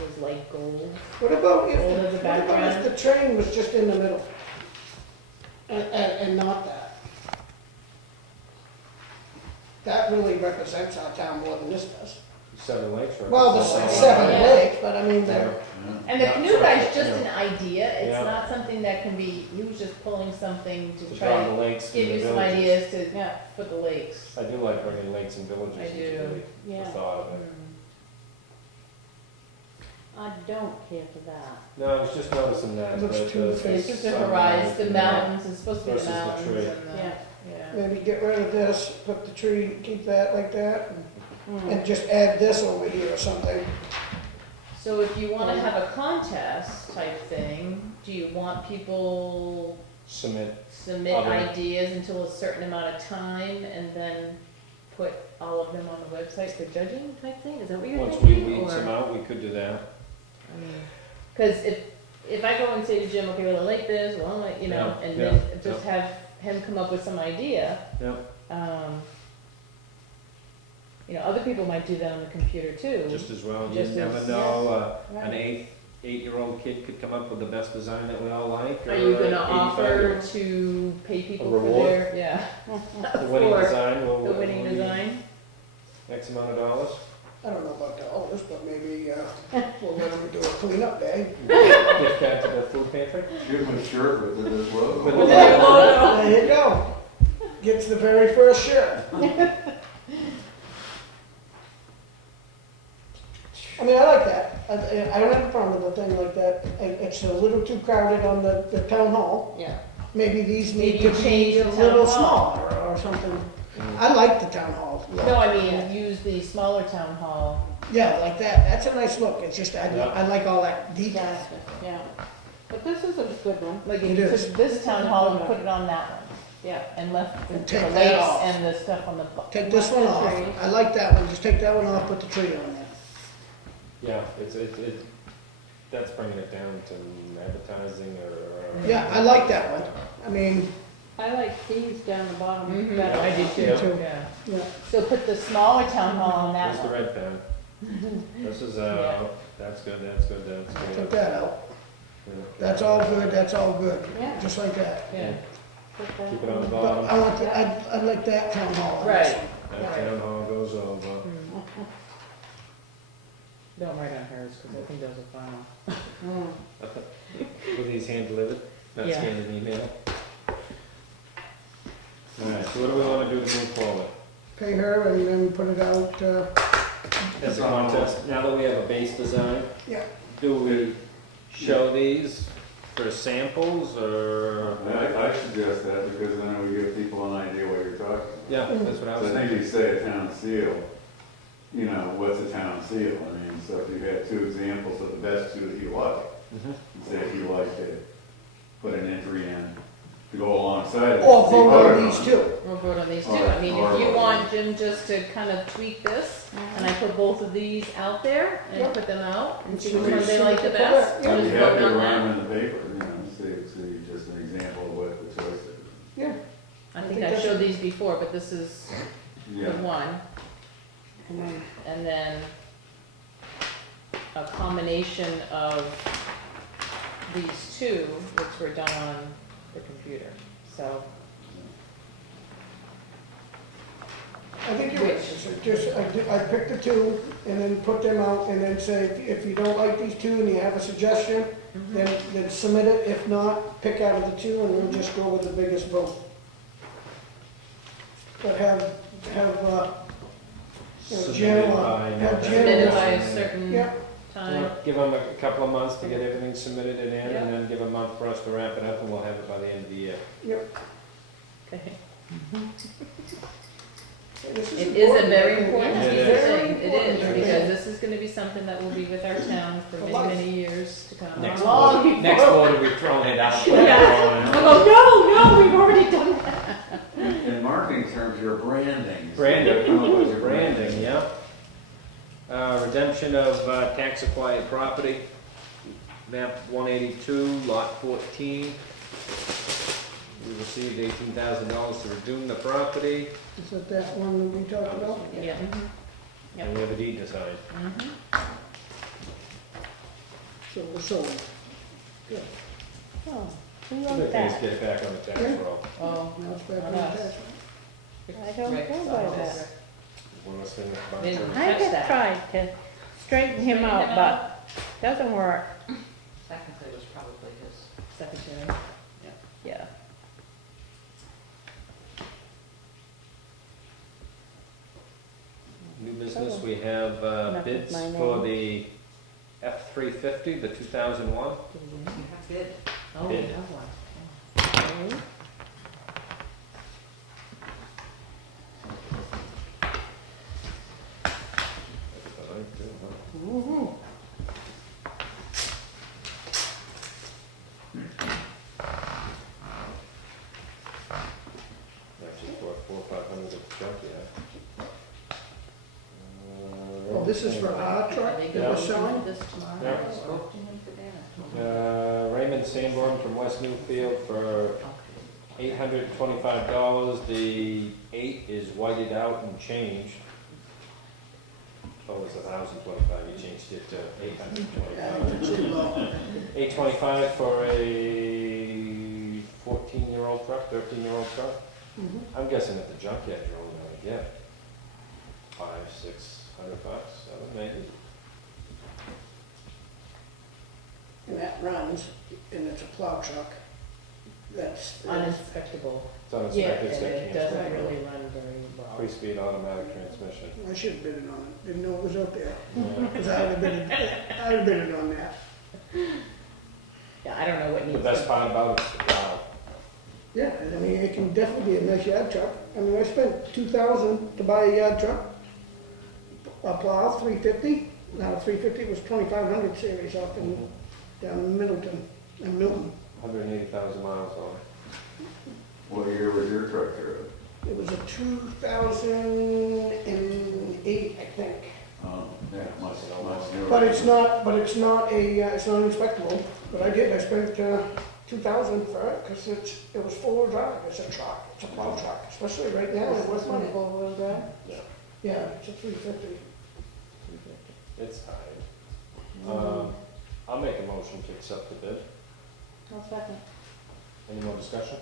was light gold. What about if, Gold as a what about background. if the train was just in the middle? And not that? That really represents our town more than this does. Seven Lakes. Well, the represents- seven Yeah. lakes, but I mean, Yeah. that, And the Yeah, canoe sure, guy's just yeah. an idea, it's Yeah. not something that can be, he was just pulling something to To try draw to the lakes. give to the you some villages. ideas to, Yeah. for the lakes. I do like bringing lakes and villages I into do. the Yeah. thought of it. I don't care for that. No, I was just noticing that. It looks but, too the fake. This is the sunrise horizon, the and- mountains, it's supposed to be the Versus the mountains tree. and the, Yeah. yeah. maybe get rid of this, put the tree, keep that like that, Mm. and just add this over here or something. So if you wanna have a contest type thing, do you want people Submit. submit Other- ideas until a certain amount of time and then put all of them on the website for judging type thing? Is that what you're Once we thinking? weed Or- some out, we could do that. I mean, cause if I go and say to Jim, okay, well, I like this, well, I like, you know, Yeah, and then yeah, just have him come up with some idea. Yeah. You know, other people might do that on the computer too. Just as well. You Just never as- know, yeah, an right. eight-year-old kid could come up with the best design that we all like. Are you or gonna an offer 85-year-old. to pay people A for reward? their, yeah, The winning for design, the winning design? X amount of dollars. I don't know about dollars, but maybe, we'll let them do a cleanup day. Gift card to the food pantry. Give them a shirt with it as well. With With the new logo. There you go. Gets the very first shirt. I mean, I like that. I don't have a problem with a thing like that. It's a little too crowded on the town hall. Yeah. Maybe these need Maybe to you be change a the town little hall. smaller or something. I like the town hall. look. No, I mean, use the smaller town hall. Yeah, like that. That's a nice look. It's just, Yeah. I like all that detail. Gotcha, yeah. But this is a good one. Like It if you is. took this town hall and put it on that one. Yeah. And left the And take that lakes off. and the stuff on the. Take this one off. I like that one. Just take that one off, put the tree on there. Yeah, that's bringing it down to advertising or. Yeah, I like that one. I mean, I like these down the bottom Mhm, better. I did Yeah. too, yeah. yeah. So put the smaller town hall on that Here's the one. red pen. This is, Yeah. that's good, that's good, that's Take good. that out. Yeah. That's all good, that's all good. Yeah. Just like that. Yeah, Put that Keep it on the But bottom. I want, I'd like that town hall. right. That town hall goes over. Mm. Don't write on hers, because I think those are final. Mm. Were these hand delivered? Not Yeah. scanned an email. Alright, so what do we wanna do to move forward? Pay her and then put it out, As a contest, now that we have a base design, yeah. do we show these for samples, or? I suggest that because then we give people an idea what you're talking about. Yeah, that's what I So was I think thinking. you say a town seal, you know, what's a town seal? I mean, so if you had two examples of the best two that you like, Mhm. and say if you like to put an entry in to go alongside it. Or see vote voted on these two. We'll vote on these too. Or- I mean, or- if you want Jim just to kind of tweak this, and I put both of these out there and Yep. put them out and see So which we one they see like what the they best, put we'll I'd be just happy vote to on run that. them in the paper, you know, see just an example of what the choice is. Yeah. I I think think I that's- showed these before, but this is Yeah. the one. And then a combination of these two, which were done on the computer, so. I think you're right. So just, I picked the two and then put them out and then say, if you don't like these two and you have a suggestion, then submit it. If not, pick out of the two and we'll just go with the biggest vote. But have, you know, Submitted Jim, by have November. Jim. Submitted by a certain Yeah, time. Give them a couple of months to get everything submitted and in, Yeah. and then give a month for us to wrap it up, and we'll have it by the end of the year. yep. Okay. This It is a very important. important It future is. thing, it is, Very because important. this is gonna be something that will be with our town for many, life. many years to come. Next Long quarter, next quarter, we've thrown it out. Yeah. Oh, no, we've already done that. In marketing terms, you're branding. Branding, Come up with your branding, yeah. Redemption of tax acquired property, map 182, lot 14. We received $18,000 to redeem the property, Is that that one we talked about? Yeah. and we have a deed to sign. Mhm. So we're sold. Good. Oh, who The wrote good thing is that? get back on the tax Yeah. roll. Oh, Now it's back Not on us. tax. I don't Rick know saw about this. that. One less thing about Didn't- it. I Catch have that. tried to straighten him out, but doesn't work. Technically, it was probably his. secretary. Yeah. New business, we have Not with bids my for name. the F-350, the 2001. You have bid. Oh, we Bid. have one. Okay. Woo-hoo. Actually, for 400 or 500 at the junkyard. Oh, this is for our truck Are they that gonna we're look selling? into this tomorrow? Yeah. I spoke to him today. Raymond Sanborn from West Newfield for $825. The 8 is whited out and changed. Oh, it was $1,025, you changed it to $825. $825 for a 14-year-old truck, 13-year-old truck. Mhm. I'm guessing at the junkyard, you're only gonna get $500-600, $700 maybe. And that runs, and it's a plow truck. That's. Uninspectable. It's on its Yeah, back, and it's got it cans. doesn't really run very well. 3-speed automatic transmission. I should have bid it on it, didn't know it was out there, Yeah. because I would have bid it on that. Yeah, I don't know what The needs. best to- part about it is the plow. Yeah, I mean, it can definitely be a nice yard truck. I mean, I spent $2,000 to buy a yard truck. A plow, $350. Now, the $350 was 2500 series up in, down in Middleton, in Milton. 180,000 miles on it. What year was your truck driven? It was a 2008, I think. Oh, yeah, much newer. But it's not it's not inspectable. But I spent 2,000 for it, because it was four-wheel drive. It's a truck, it's a plow truck, especially right now in West Money. Four-wheel drive? Yeah, it's a 350. It's high. I'll make a motion to accept the bid. I'll second. Any more discussion?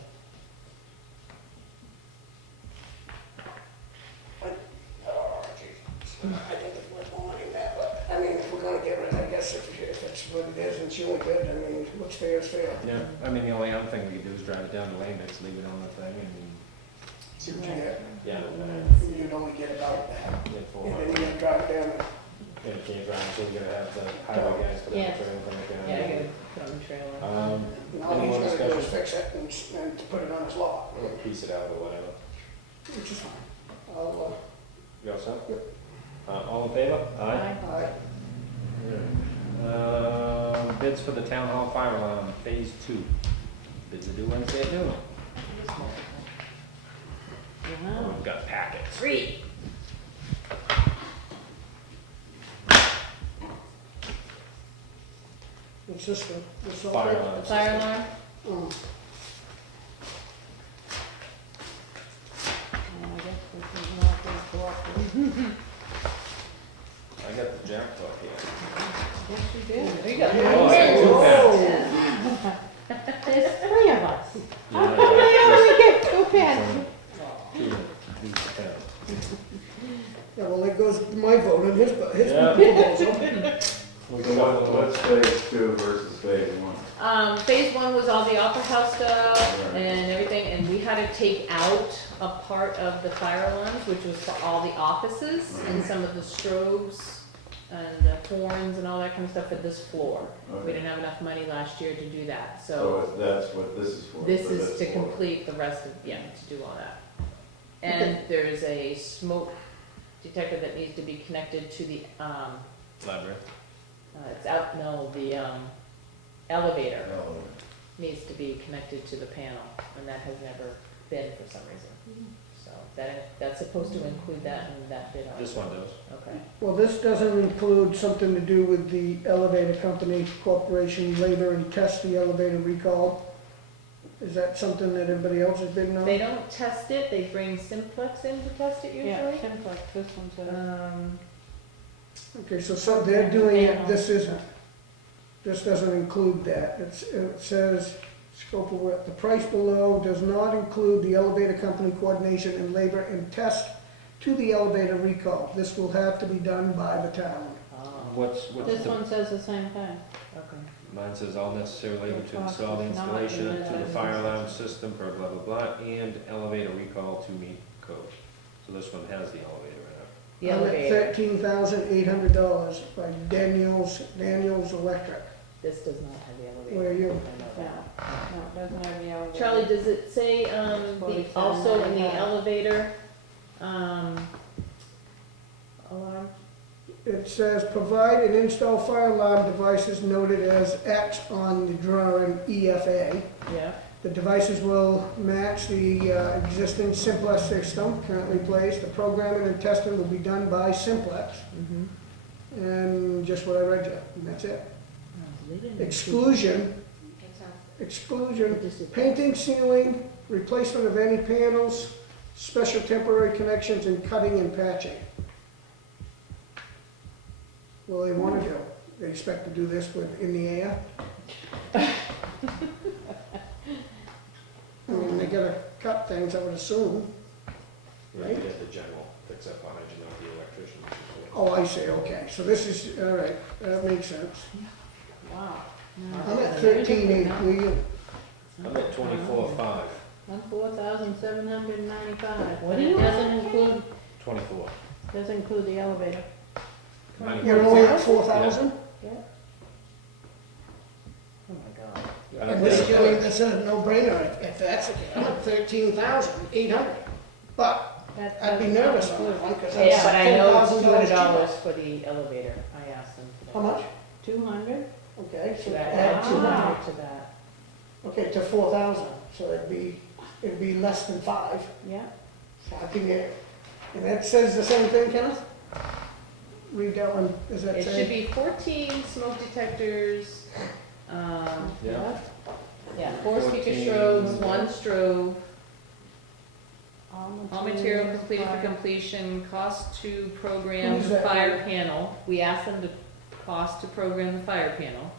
Oh, geez. I think it's worth more than that, but, I mean, if we're gonna get rid, I guess if it's what it is and she only did, I mean, what's fair is fair. Yeah, I mean, the only other thing we could do is drive it down to Landis, leave it on the thing, and, See what you get. yeah, You'd only get about that. get And 400. then you gotta drive down and And you can't drive, so we're gonna have the highway guys put on the Yeah. trail and come down. Yeah, I gotta put on the trailer. and all Any he's more gonna do is discussion? fix it and to put it on his lot, Or piece it out or whatever. which is fine. I'll, You all set? Yep. All in favor? Aye. Bids for the town hall fire alarm, phase 2. Bids are due Wednesday at noon. Wow. We've got packets. 3. what's this one? This all Fire right? alarm. Fire alarm? Oh, I guess this is not the cooperative. I got the jack top here. Yes, you did. There you go. Oh, I got 2 packs. There's 3 of us. Yeah, How come I only get 2 pens? Two packs. yeah, well, there goes my vote and his Yeah. proposal. We So got what's phase 2 versus phase 1? Phase 1 was all the opera house stuff Right. and everything, and we had to take out a part of the fire alarms, which was for all the offices and some of the strobes and the horns and all that kind of stuff for this floor. We Okay. didn't have enough money last year to do that, so So that's what this is for? this for is to floor. complete the rest of, yeah, to do all that. And there's a smoke detector that needs to be connected to the, library. it's out, no, the, elevator Oh, needs to be connected to the panel, and that has never been for some reason. So that's supposed to include that in that bid also. This one does. Okay. Well, this doesn't include something to do with the elevator company corporation later and test the elevator recall. Is that something that everybody else is bidding on? They don't test it, they bring Simplex in to test it Yeah, usually. Simplex, this one says. Okay, so they're doing it, this isn't. This doesn't include that. It says, scope of work, the price below does not include the elevator company coordination and labor and test to the elevator recall. This will have to be done by the town. What's This the, one says the same thing. Okay. mine says all necessary labor to install the installation to the fire alarm system for blah, blah, blah, and elevator recall to meet code. So this one has the elevator in it. The elevator, $13,800 by Daniels Electric. this does not have the elevator. Where are you? I know No, that. no, it doesn't have the elevator. Charlie, does it say, also in the elevator, alarm? It says, provide and install fire alarm devices noted as X on the drawing EFA. Yeah. The devices will match the existing Simplex system currently placed. The programming and testing will be done by Simplex. Mm-hmm. And just what I read you, and that's it. Exclusion, painting, sealing, replacement of any panels, special temporary connections, and cutting and patching. Well, they want to do, they expect to do this with, in the air? I mean, they gotta cut things, I would assume. Yeah, you get the general fix up on it, you know, the electrician. Oh, I see, okay, so this is, all right, that makes sense. Wow. I'm at 13.8, will you? I'm at 24.5. I'm 4,795, What but do it you doesn't include, 24. doesn't include the elevator. You're only at 4,000? Yeah. Oh my God. I don't And this, think- I mean, this is a no-brainer if that's the case. I'm at 13,800. But That I'd be doesn't nervous on include- that one because that's Yeah, but I know it's $10,000 $200 cheaper. for the elevator, I asked them. for How that. much? 200? Okay, so Should I add add 200. 200 to that? Okay, to 4,000, so it'd be less than 5. Yeah. So I can get, and that says the same thing, Kenneth? Read that one, does that It should say? be 14 smoke detectors, Yeah. yeah, 4 speaker 14. strobes, 1 strobe, all material materials, completed for fire. completion, cost to program Who's the that? fire panel. We asked them to cost to program the fire panel.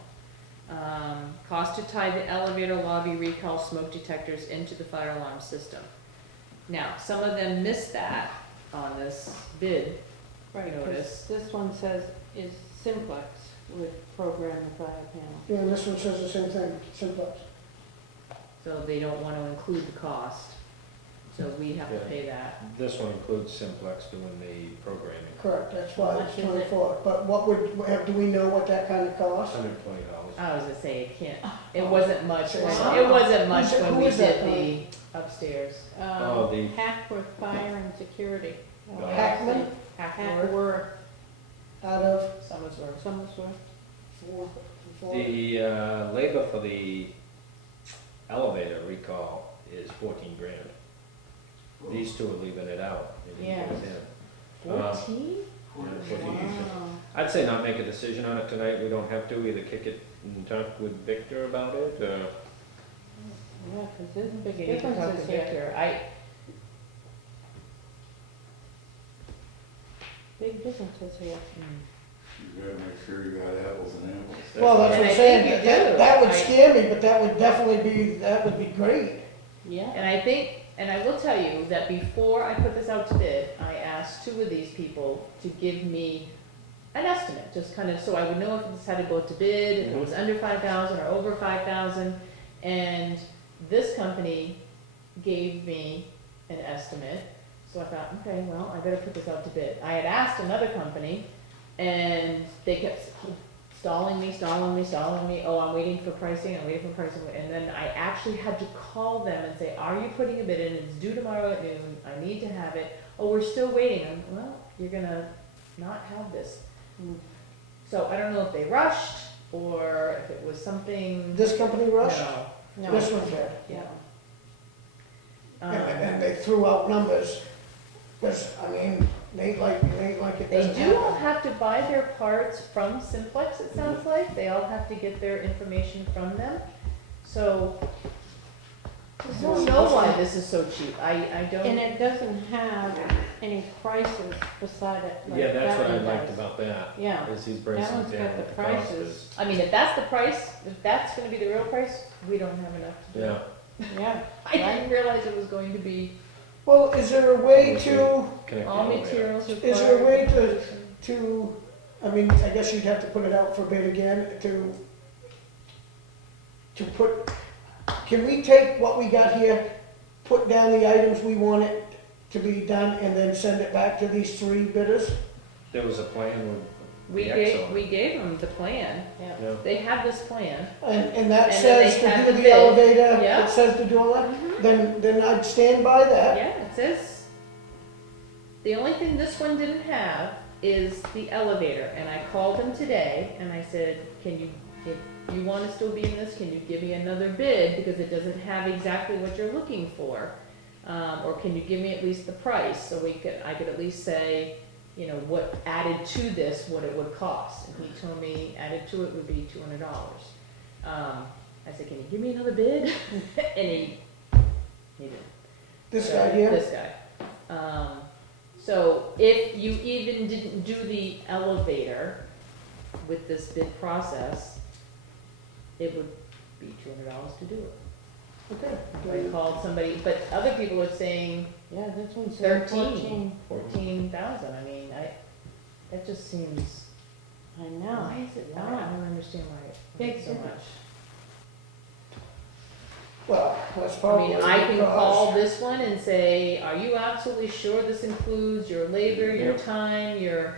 Cost to tie the elevator lobby recall smoke detectors into the fire alarm system. Now, some of them missed that on this bid. Right, 'cause Notice. this one says is Simplex. with program the fire panel. Yeah, and this one says the same thing, simplex. So they don't want to include the cost, so we have to Yeah. pay that. This one includes Simplex doing the programming, Correct, that's why How it's much is it? 24. But what would, do we know what that kind of costs? $120. I was gonna say, it can't, it wasn't much, Wow. it wasn't much Who's- when who we is that did the upstairs. Oh, the- Hackworth Fire and Security. Hackman? Hackworth, Out of Summersworth. Somersworth. four? The labor for the elevator recall is 14 grand. These two are leaving it out. They didn't Yeah. put it in. 14? Yeah, 14. Wow. I'd say not make a decision on it tonight. We don't have to either kick it and talk with Victor about it. Yeah, because there's big Okay, you can talk to differences here. Victor. Big differences here. You gotta make sure you got apples and apples. Well, that's And what I I'm saying, think you that, do. that would I- scare me, but that would definitely be, that would be great. Yeah. And I think, and I will tell you that before I put this out to bid, I asked two of these people to give me an estimate, just kind of, so I would know if this had to go to bid, if it was under 5,000 or over 5,000. And this company gave me an estimate, so I thought, okay, well, I better put this out to bid. I had asked another company, and they kept stalling me. Oh, I'm waiting for pricing, And then I actually had to call them and say, are you putting a bid in? It's due tomorrow at noon. I need to have it. Oh, we're still waiting. Well, you're gonna not have this. So I don't know if they rushed or if it was something. This company rushed, No. No. this one did. Yeah. And they threw out numbers, because, I mean, they ain't like it They doesn't do all happen. have to buy their parts from Simplex, it sounds like. They all have to get their information from them. So I don't know why this is so cheap. I And don't, it doesn't have any prices beside it. like Yeah, that's what I that one liked does. about that. Yeah. Is he's breaking That it one's down got the what the cost prices. is. I mean, if that's the price, if that's gonna be the real price, we don't have enough to do. Yeah. Yeah. I didn't realize it was going to be Well, is there a way to, Connect the all elevator. materials required. is there a way to, I mean, I guess you'd have to put it out for bid again, to put, can we take what we got here, put down the items we want it to be done, and then send it back to these three bidders? There was a plan with We the gave, Exxon. we gave them the plan. Yeah. Yeah. They have this plan. And that And then says they to have do the the bid. elevator, Yeah. it says to do all that, then I'd stand by that. Yeah, it says, the only thing this one didn't have is the elevator, and I called them today, and I said, can you, if you wanna still be in this, can you give me another bid, because it doesn't have exactly what you're looking for? Or can you give me at least the price, so I could at least say, you know, what added to this, what it would cost, and he told me added to it would be $200. I said, can you give me another bid? And he didn't. This guy here, This guy. So if you even didn't do the elevator with this bid process, it would be $200 to do it. okay. I called somebody, but other people are saying Yeah, this one's 14. 14,000. I mean, that just seems, I know. why is it, I don't understand why Big it's so much. difference. Well, that's I probably mean, I can because- call this one and say, are you absolutely sure this includes your labor, your Yep. time,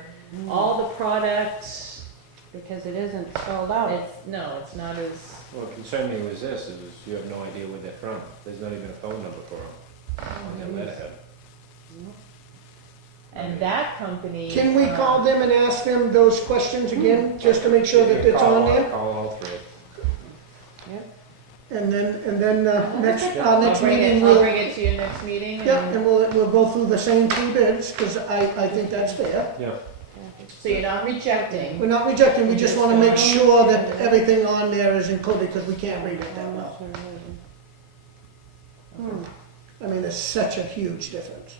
all the products? Because it isn't spelled out. No, it's not as, What concerned me was this, is you have no idea where they're from. There's not even a phone number for them on their letterhead. and that company. Can we call them and ask them those questions again, just to make sure that it's on there? Call all three. Yep. And then, next, Yeah. our next meeting, I'll we'll, bring it to you next meeting. yeah, and- and we'll go through the same three bids, because I think that's fair. Yeah. So you're not rejecting. We're not rejecting, we just wanna make sure that everything on there is included, because we can't read it that well. I mean, there's such a huge difference.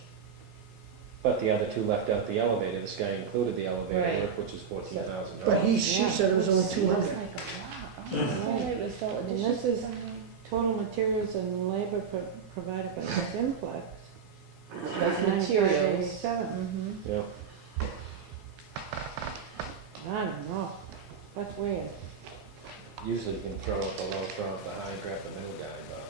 But the other two left out the elevator. This guy included the elevator Right. work, which is $14,000. But she said it was only Seems 200. like a lot. I thought it was so- And this is total materials and labor provided by Simplex. That's materials. 95.87. Mhm. Yeah. I don't know. That's weird. Usually you can throw up the low, throw up the high, grab the middle guy, but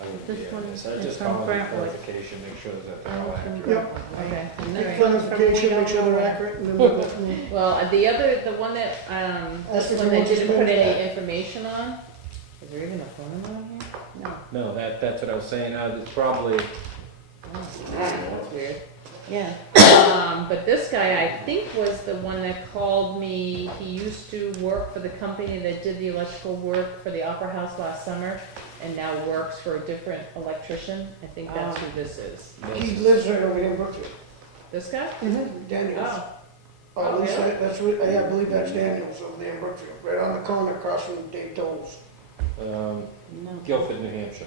I wouldn't This be one in this. I is just from call it Brentwood. clarification, make sure that they're all accurate. Yep. Okay. And Get this one's from clarification, make sure they're Wakefield. accurate, and then we'll go from there. Well, the one that, Ask this if one you they want to didn't spend put any that. information on, is there even a phone number on here? No. No, that's what I was saying, it's probably, That's weird. Yeah. But this guy, I think, was the one that called me. He used to work for the company that did the electrical work for the Opera House last summer, and now works for a different electrician. I think that's who this is. He lives right over here in Brookfield. This guy? Daniels. Oh, Oh, at least really? that's what, I believe that's Daniels over there in Brookfield, right on the corner across from Dave Tolles. No. Guilford, New Hampshire.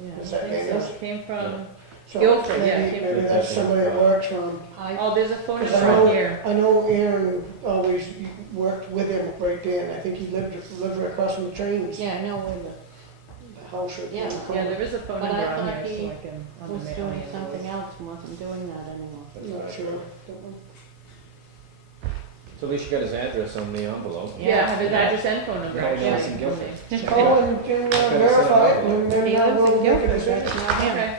yeah. Is I that think so. Daniels? It came from. So Guilford, yeah, maybe- came Maybe from- that's somebody that works for him. Oh, there's a phone 'Cause number I know- on here. I know Aaron always worked with him right there, and I think he lived right across from the trains. Yeah, I know where The house right there. in the Yeah. Yeah, corner. there is a phone But I number on thought here, so he I can. on the the was mail doing it. something else and wasn't doing that anymore. I'm not sure. Don't know. So at least you got his address on the envelope. Yeah, I have his address and phone number. Yeah, actually. yeah, it's in Guilford. Just Call and verify it, and then He now lives we'll in make a Guilford, decision. that's not him. Okay.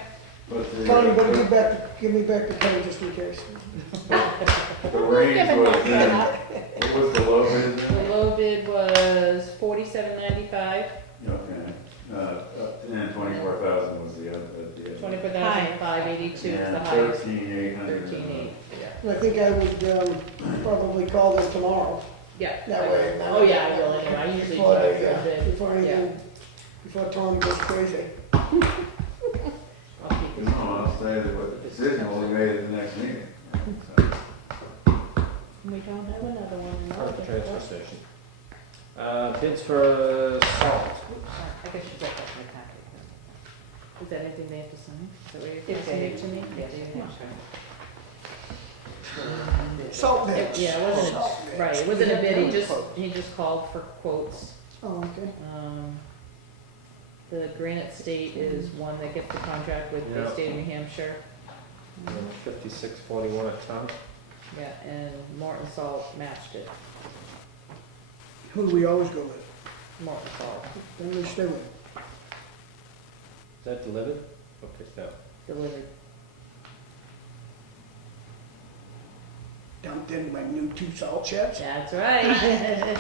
But the, Tony, but give me back the pen just in case. the range Giving was, that pen up. what was the low bid? The low bid was $47.95. Okay, and 24,000 was the other. 24,582 is the And highest. 13,800. 13.8. I think I would probably call them tomorrow. Yeah. That way. Oh, yeah, I will anyway. I usually Before charge they, for a bid. before anything, before Tony goes crazy. I'll keep No, this. I'll say that what the decision will be made at the next meeting. We don't have another one in At the August. transfer station. Bids for salt. I guess you got that in my packet. Is that anything they have to sign? Is that what you're passing it to me? Salt beds. Yeah, it wasn't, Salt beds. right, it wasn't We a have bid, those quotes. he just called for quotes. Oh, okay. The Granite State is one that gets the contract with the Yeah. state of New Hampshire. 56.41 a ton. Yeah, and Morton Salt matched it, Who do we always go with? Morton Salt Then we stay with. Is that delivered? Okay, no. delivered. Dumped in my new 2 salt sheds. That's right.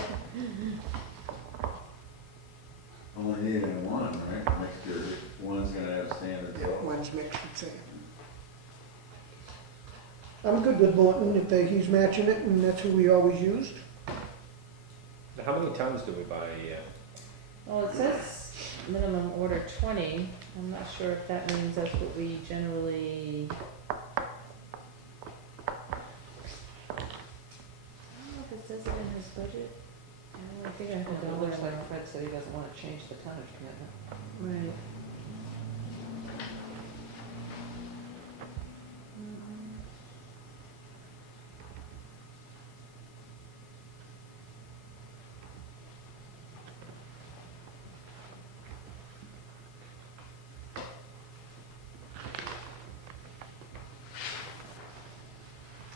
Only needing one, right? Next year, one's gonna have standard Yeah, salt. one's mixed with sand. I'm good with Morton if he's matching it, and that's who we always used. Now, how many tons do we buy a year? Well, it says minimum order 20, I'm not sure if that means that's what we generally. I don't know if it says it in his budget. I think I have a It dollar looks in like there. Fred said he doesn't want to change the tonnage commitment. Right.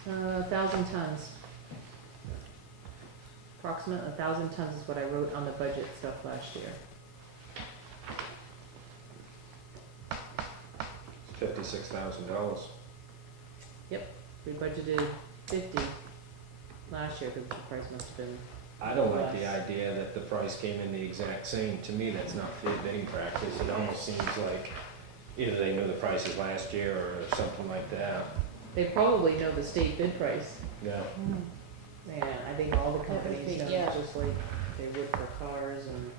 Uh, 1,000 tons. Approximate 1,000 tons is what I wrote on the budget stuff last year. $56,000. We budgeted 50 last year because the price must have been. I don't like the Less. idea that the price came in the exact same. To me, that's not fair bidding practice. It almost seems like either they knew the prices last year or something like that. They probably know the state bid price. Yeah. And I think all the companies know, Yeah. just like they would for cars and.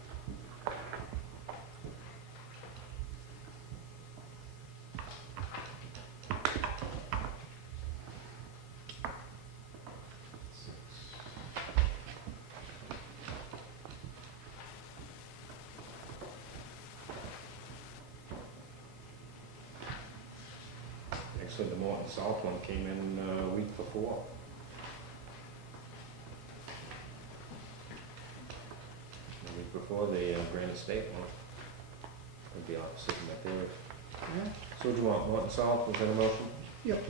Actually, the Morton Salt one came in a week before. The week before the Granite State one. Would be opposite of my theory. So what do you want, Morton Salt, was that a motion? Yep.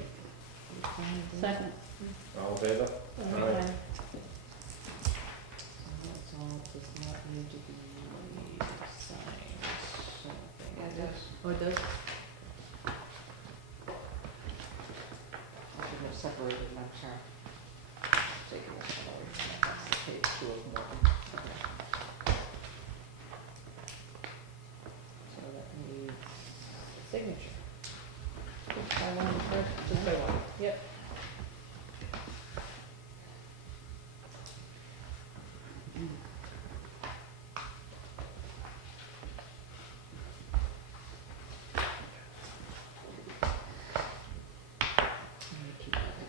Second. All in favor? Aye. does not need to be signed. Yeah, it does. Oh, it does? I should have separated, I'm sorry. Taking this one over. That's the page 2 of one. So that needs a signature. Just by one person, just by one, yep.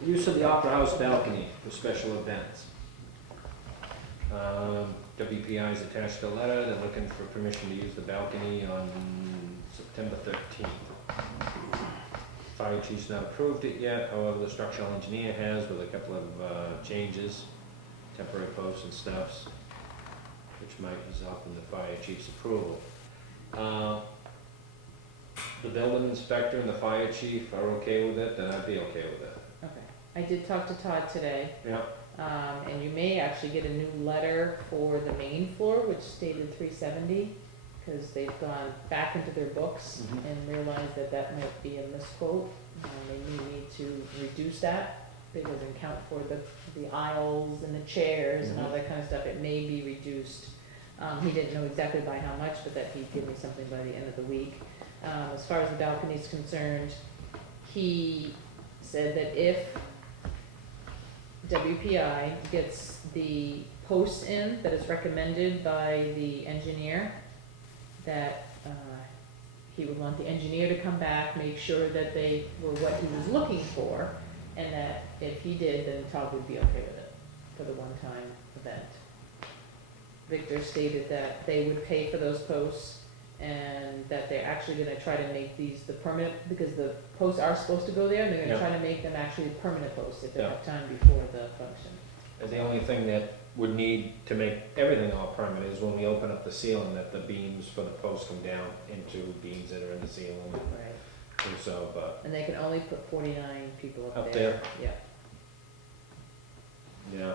Use of the Opera House balcony for special events. WPI's attached a letter, they're looking for permission to use the balcony on September 13th. Fire chief's not approved it yet, however, the structural engineer has with a couple of changes, temporary posts and stuffs, which might result in the fire chief's approval. The building inspector and the fire chief are okay with it, then I'd be okay with it. Okay. I did talk to Todd today. Yeah. And you may actually get a new letter for the main floor, which stated 370, because they've gone back into their books Mhm. and realized that that might be a misquote. They may need to reduce that, because and count for the aisles and the chairs and all that kind of stuff. It may be reduced. He didn't know exactly by how much, but that he'd give me something by the end of the week. As far as the balcony is concerned, he said that if WPI gets the posts in that is recommended by the engineer, that he would want the engineer to come back, make sure that they were what he was looking for, and that if he did, then Todd would be okay with it for the one-time event. Victor stated that they would pay for those posts, and that they're actually gonna try to make these the permanent, because the posts are supposed to go there, and they're gonna Yeah. try to make them actually permanent posts if they Yeah. have time before the function. And the only thing that would need to make everything all permanent is when we open up the ceiling, that the beams for the posts come down into beams that are in the ceiling. Right. And so, but, And they can only put 49 people Up up there? there. Yeah. yeah.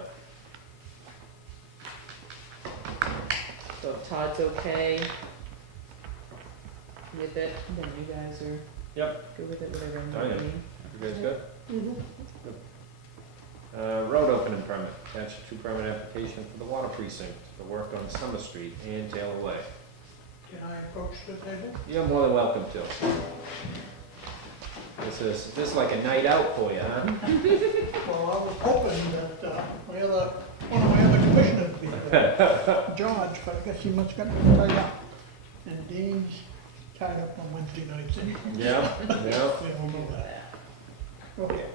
So if Todd's okay with it, then you guys are Yep. good with it, whatever. I am. You guys good? Mhm. Road opening permit, attached to permit application for the water precinct for work on Summer Street and Taylor Way. Can I approach the table? You're more than welcome to. This is like a night out for you, huh? Well, I was hoping that one of my other commissioners would be there. George, but I guess he must got to tie up. And Dean's tied up on Wednesday nights anyway. Yeah, yeah. We don't know that. Okay.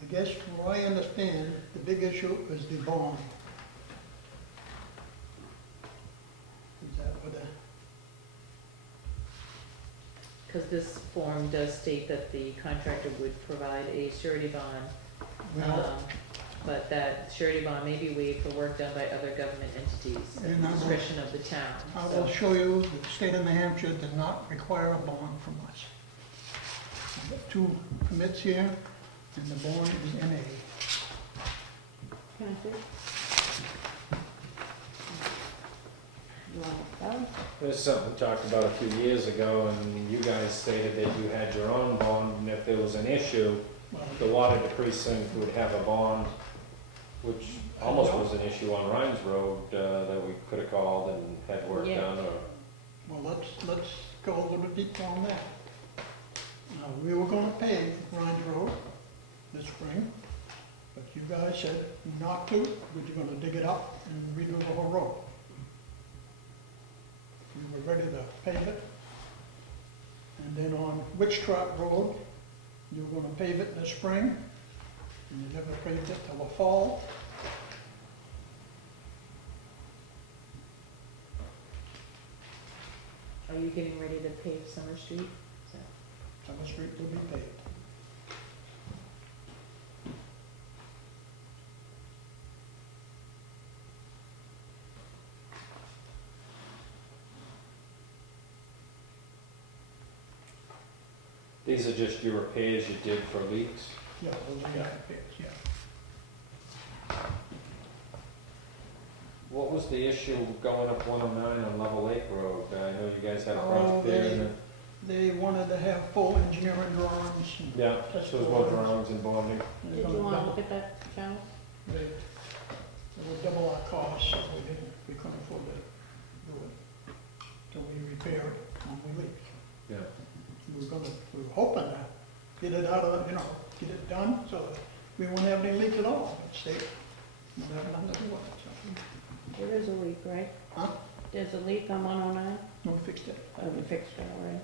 I guess from what I understand, the big issue is the bond. Is that what Because this form does state that the contractor would provide a surety bond, well, but that surety bond may be waived for work done by other government entities at And the I will- discretion of the town. I So- will show you that the state of New Hampshire does not require a bond from us. I've got two permits here, and the bond is NA. Can I see? You want that one? This is something we talked about a few years ago, and you guys stated that you had your own bond, and if there was an issue, Well, the water precinct would have a bond, which almost was an issue on Rhines Road, that we could have called and had work Yeah. done, or, Well, let's go a little bit deeper on that. Now, we were gonna pave Rhines Road this spring, but you guys said not to, because you're gonna dig it up and redo the whole road. We were ready to pave it. And then on Witch Trap Road, you were gonna pave it this spring, and you never paved it till the fall. Are you getting ready to pave Summer Street? Is that- Summer Street will be paved. These are just your repairs you did for leaks? Yeah, those are the repairs, yeah. What was the issue going up 109 on Level Lake Road? I know you guys had a Oh, project there. and They wanted to have full engineering drawings. and Yeah, test so there's more scores. drawings and bonding. They're Did gonna you wanna double- look at that, Charles? They would double our costs, so we couldn't afford to do it. So we repair it when we leak. Yeah. We were hoping to get it out of, get it done, so that we won't have any leaks at all. But state, won't have nothing to do with it, so. There is a leak, right? Huh? There's a leak on 109? No, we fixed it. Oh, we fixed it already.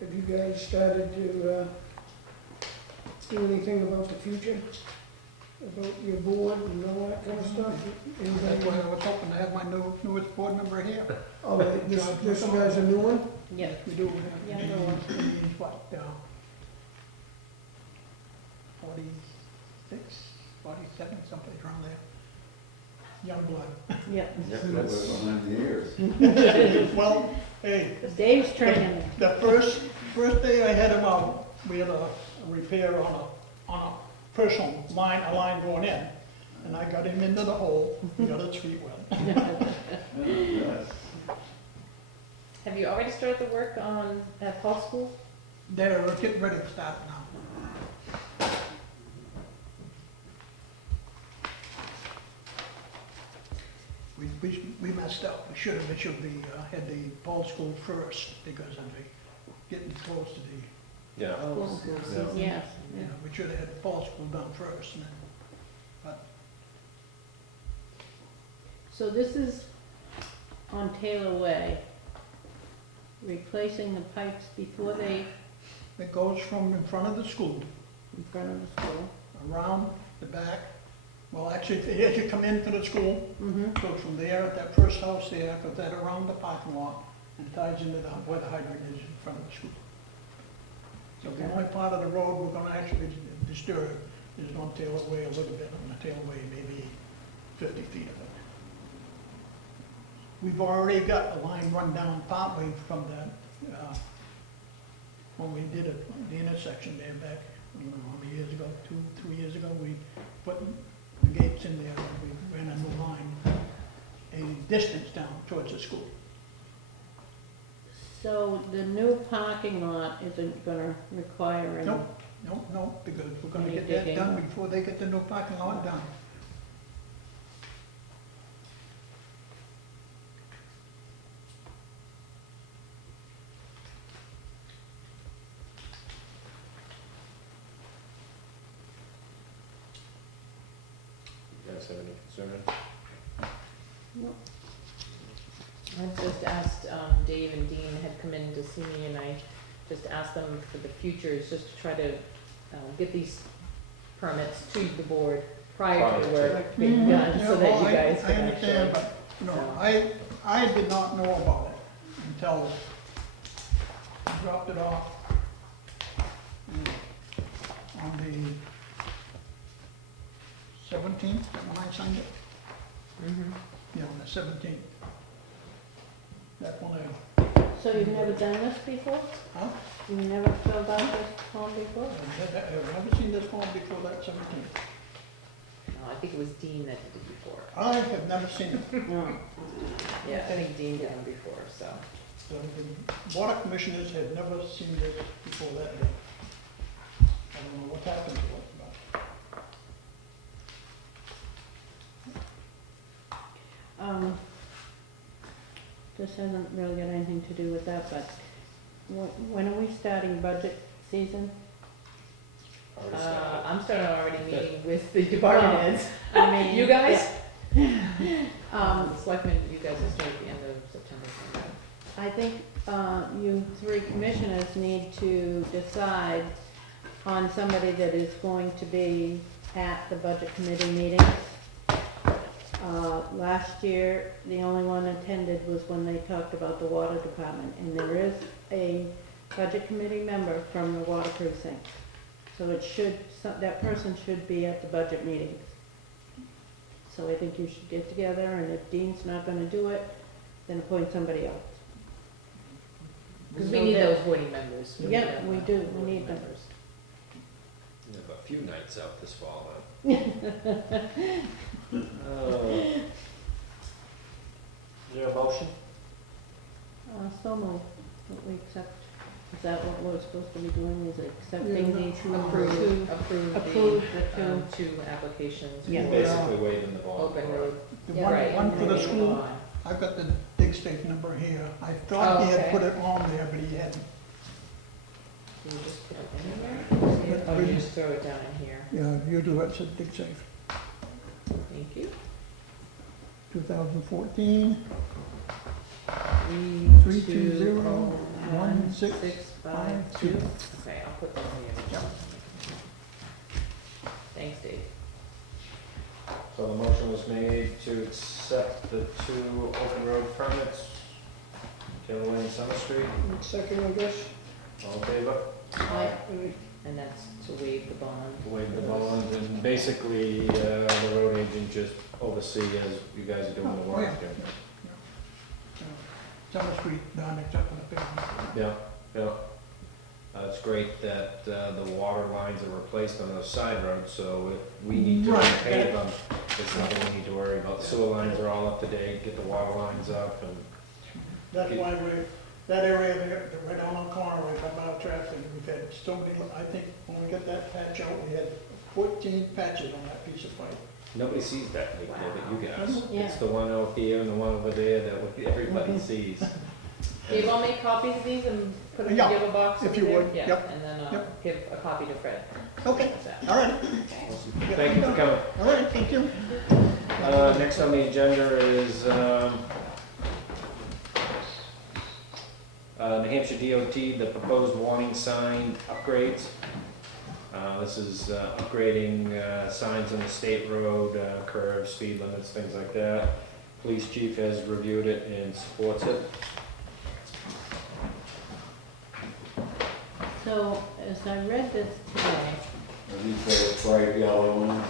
Have you guys started to do anything about the future? About your board and all that kind of stuff? That's why I was hoping to have my newest board member here. Oh, this guy's a new one? Yeah. We do have, Yeah, he's new one. what, 46, 47, something around there. Young blood. Yeah. Behind the ears. Well, hey, Dave's training. the first day I had him out, we had a repair on a personal line, a line going in, and I got him into the hole, he got his feet wet. Yes. Have you already started the work on, at Paul School? They're getting ready to start now. We messed up, we should have had the Paul School first, because of the getting close to the, Yeah. Cool. Yeah. Yes. we should have had the Paul School done first, and then, but So this is on Taylor Way, replacing the pipes before they, it goes from in front of the school, in front of the school. around the back. Well, actually, as you come into the school, Mm-hmm. goes from there, at that first house there, goes that around the parking lot, and ties into where the hydrant is in front of the school. So the only part of the road we're gonna actually disturb is on Taylor Way a little bit, on the Taylor Way, maybe 50 feet of it. We've already got a line run down partway from that, when we did the intersection there back, I don't know how many years ago, 2, 3 years ago, we put the gates in there, and we ran a new line, a distance down towards the school. So the new parking lot isn't gonna require any? No, because we're gonna Any get that digging? done before they get the new parking lot done. You guys have any concern? No. I just asked, Dave and Dean had come in to see me, and I just asked them for the future, is just to try to get these permits to the board prior to the work being Mhm. done, so that you guys I can understand, actually. but, I did not know about it until I dropped it off on the 17th, is that when I signed it? Mhm. Yeah, on the 17th. That one, So you've never done this before? huh? You've never filled out this form before? I've never seen this form before that 17th. I think it was Dean that did it before. I have never seen it. No. Yeah, I think Dean did them before, so. The water commissioners had never seen this before that day. I don't know what happened to it, but. This hasn't really got anything to do with that, but when are we starting budget season? I'm starting already meeting with the department heads. I mean. You guys? Um, Selectmen, you guys will start at the end of September. I think you 3 commissioners need to decide on somebody that is going to be at the budget committee meetings. Last year, the only one attended was when they talked about the water department, and there is a budget committee member from the water precinct. So that person should be at the budget meetings. So I think you should get together, and if Dean's not gonna do it, then appoint somebody else. Because we So need that- those voting members. Yeah, need we them, do, we voting need them. members. We have a few nights out this fall, then. Is there a motion? So moved, that we accept, is that what we're supposed to be doing, is accepting Yeah, these approve. Approve the two. Two applications Yeah. for Basically waiving the bond. open road. The Yeah, Right, one and for the then school, on. I've got the dig safe number here. I thought he had Okay. put it on there, but he hadn't. Do you just put it in there? But Or you we- just throw it down in here? Yeah, you do it, said dig safe. Thank you. 2014, 3201652. Okay, I'll put that in here. Thanks, Dave. So the motion was made to accept the two open road permits, Taylor Lane, Summer Street. second, I guess. All in favor? And that's to waive the bond. Waive the bond, and basically, the road agent just oversee as you guys are doing the Oh, yeah. work. Summer Street, down except for the pavement. Yeah, yeah. It's great that the water lines are replaced on those side roads, so if we need to Right. repave them, it's nothing we need to worry about. The sewer lines are all up to date, get the water lines up, and That's why that area there, right on the corner, we come out traffic, we've had so many, I think when we got that patch out, we had 14 patches on that piece of pipe. nobody sees that leak there but you guys. Yeah. It's the one out here and the one over there that everybody sees. Dave, I'll make copies of these and put them in Yeah, the yellow box if over you there. would, Yeah, yep, and then I'll yep. give a copy to Fred. Okay, How's that? all right. Thank you for coming. All right, thank you. Next on the agenda is New Hampshire DOT, the proposed warning sign upgrades. This is upgrading signs on the state road, curves, speed limits, things like that. Police chief has reviewed it and supports it. So, as I read this today, These are bright yellow ones.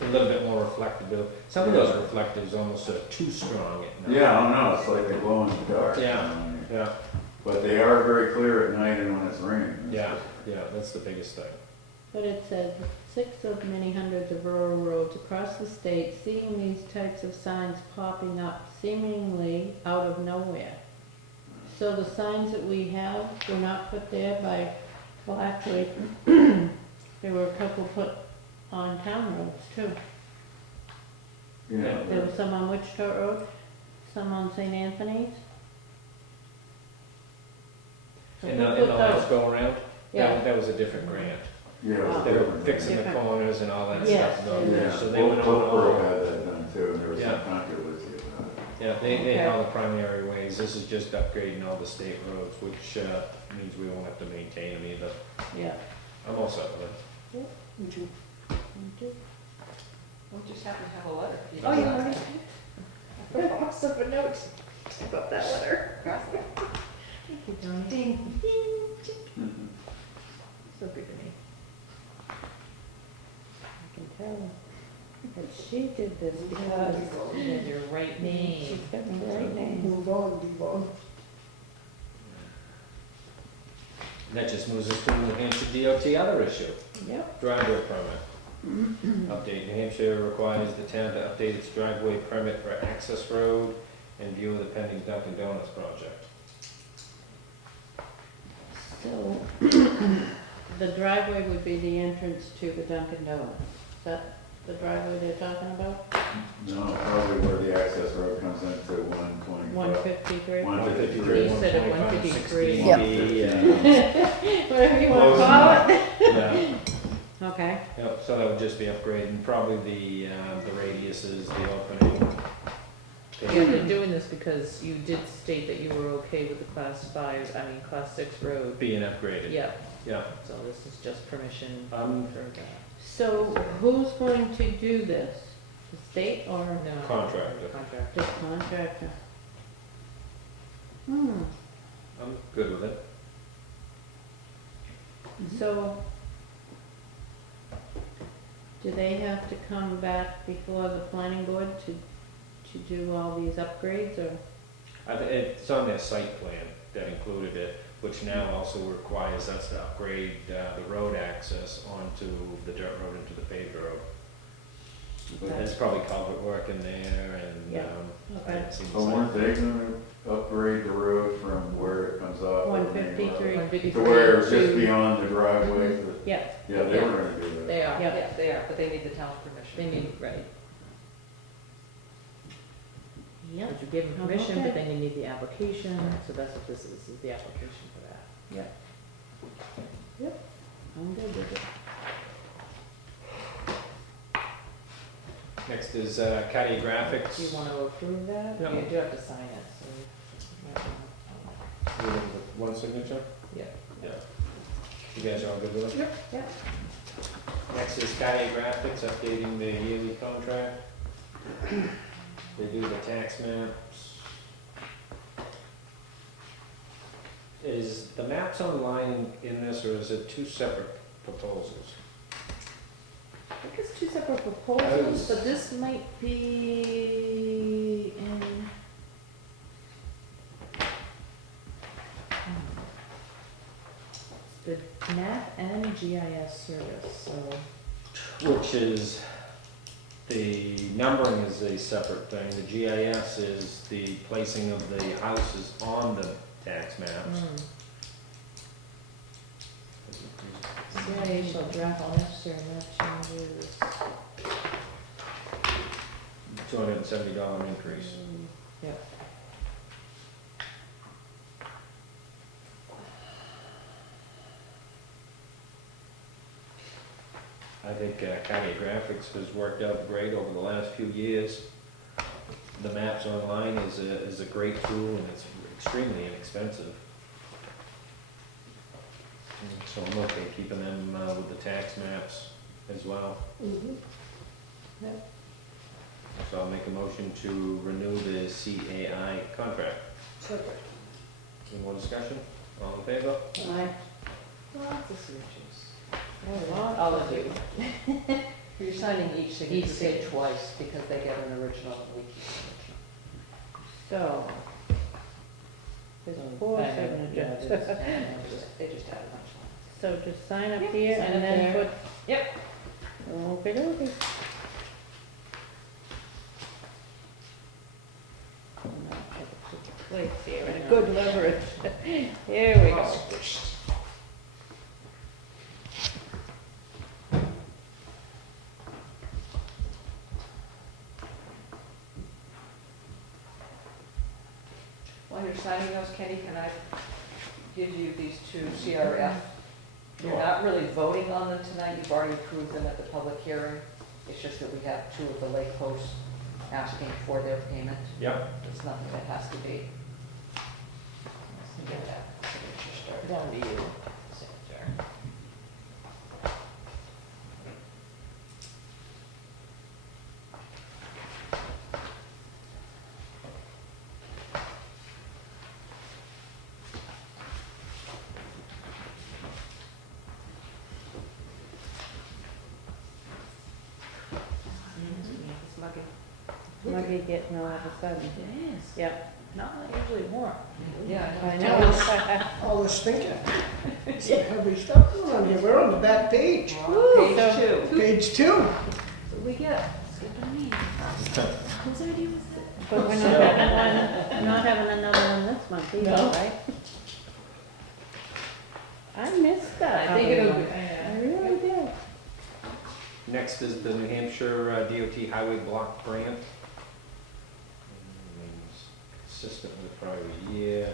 A little bit more reflective. Some of those reflectives almost are too strong at night. Yeah, I don't know, it's like they glow in the dark. Yeah. Yeah, But they are very clear at night and when it's raining. yeah, yeah, that's the biggest thing. but it said, 6 of many hundreds of rural roads across the state seeing these types of signs popping up seemingly out of nowhere. So the signs that we have were not put there by, well, actually, there were a couple put on town roads too. Yeah. There was some on Wichita Road, some on St. Anthony's. So And who the put lights those? go around? Yeah. That was a different grant. Yeah. it was They were different. fixing the Different. corners and all that Yes, stuff. done. Yeah, So they went on Wilbur all, had that done too, and there was Yeah. some controversy about it. yeah, they Okay. had all the primary ways. This is just upgrading all the state roads, which means we won't have to maintain them either. Yeah. I'm all set with it. Me too. We'll just happen to have a letter. Oh, you already? A box of notes about that letter. Ding, ding. Mhm. So good to me. I can tell that she did this because You had your right she's name. got the right name. Move on, Devon. That just moves us to New Hampshire DOT other issue, Yep. driveway permit. Update, New Hampshire requires the town to update its driveway permit for access road in view of the pending Dunkin' Donuts project. So, the driveway would be the entrance to the Dunkin' Donuts. Is that the driveway they're talking about? No, probably where the access road comes into 125. 153? 153. You said at 153. Whatever you want to call it. Yeah, Okay. yep, so that would just be upgrading, probably the radiuses, the opening. Yeah, they're doing this because you did state that you were okay with the class 6 road. Being upgraded. Yeah, Yeah, so this is just permission for that. So who's going to do this? The state or No. Contractor. Contractor. the contractor? I'm good with it. So Do they have to come back before the planning board to do all these upgrades, or? It's on their site plan that included it, which now also requires us to upgrade the road access onto the dirt road into the paved road. There's probably culvert work in there and, Yeah. I Okay. didn't see the So site. weren't they gonna upgrade the road from where it comes off? of the main road 153. To where it's just to- beyond the driveway? to the- Yeah, Yeah, they were gonna do that. They are, Yeah. Yeah, they are, but they need the town's permission. they need, right, yeah, but you give them Oh, permission, okay. but then you need the application, so that's what this is the application for that. I'm good with it. Next is cartographics. Do you wanna approve that? Yeah. You do have to sign it, so. you might wanna- With one signature? Yeah. Yeah. You guys are all good with it? Yep. Next is cartographics, updating the yearly contract. They do the tax maps. Is the maps online in this, or is it two separate proposals? I think it's two separate proposals, was- but this might be in. The map and GIS service, so. Which is, the numbering is a separate thing, the GIS is the placing of the houses on the tax maps. GIS shall draft all necessary map changes. $270 increase. Yep. I think cartographics has worked out great over the last few years. The maps online is a great tool and it's extremely inexpensive. And so I'm okay keeping them with the tax maps as well. So I'll make a motion to renew the CAI contract. Any more discussion? All in favor? Lots of switches. All of you. You're signing each signature Each page signature. twice because they get an original and we keep an original. So, there's four Yeah, signatures. They just add a bunch of So just sign up Yep, here sign and up then there. put. Yep. Okay, okay. Place here and a good leverage. Here we go. While you're signing those, Kenny, can I give you these two CRF? You're not really voting on them tonight, you've already approved them at the public hearing. It's just that we have two of the lake posts asking for their payment. Yep. It's nothing that has to be. Let's get that signature started. Down to you, signature. It's muggy. Muggy getting all of a sudden. It is. Yep. Not usually warm. Yeah, I I know. All this thinking. Some heavy stuff going on here. We're on the back page. Page So- two. Page 2. What do we get? Whose idea was that? But we're not having another one this month either, No. right? I missed that. I think other it'll one. be- I really did. Next is the New Hampshire DOT Highway Block Grant. Consistent with the prior year.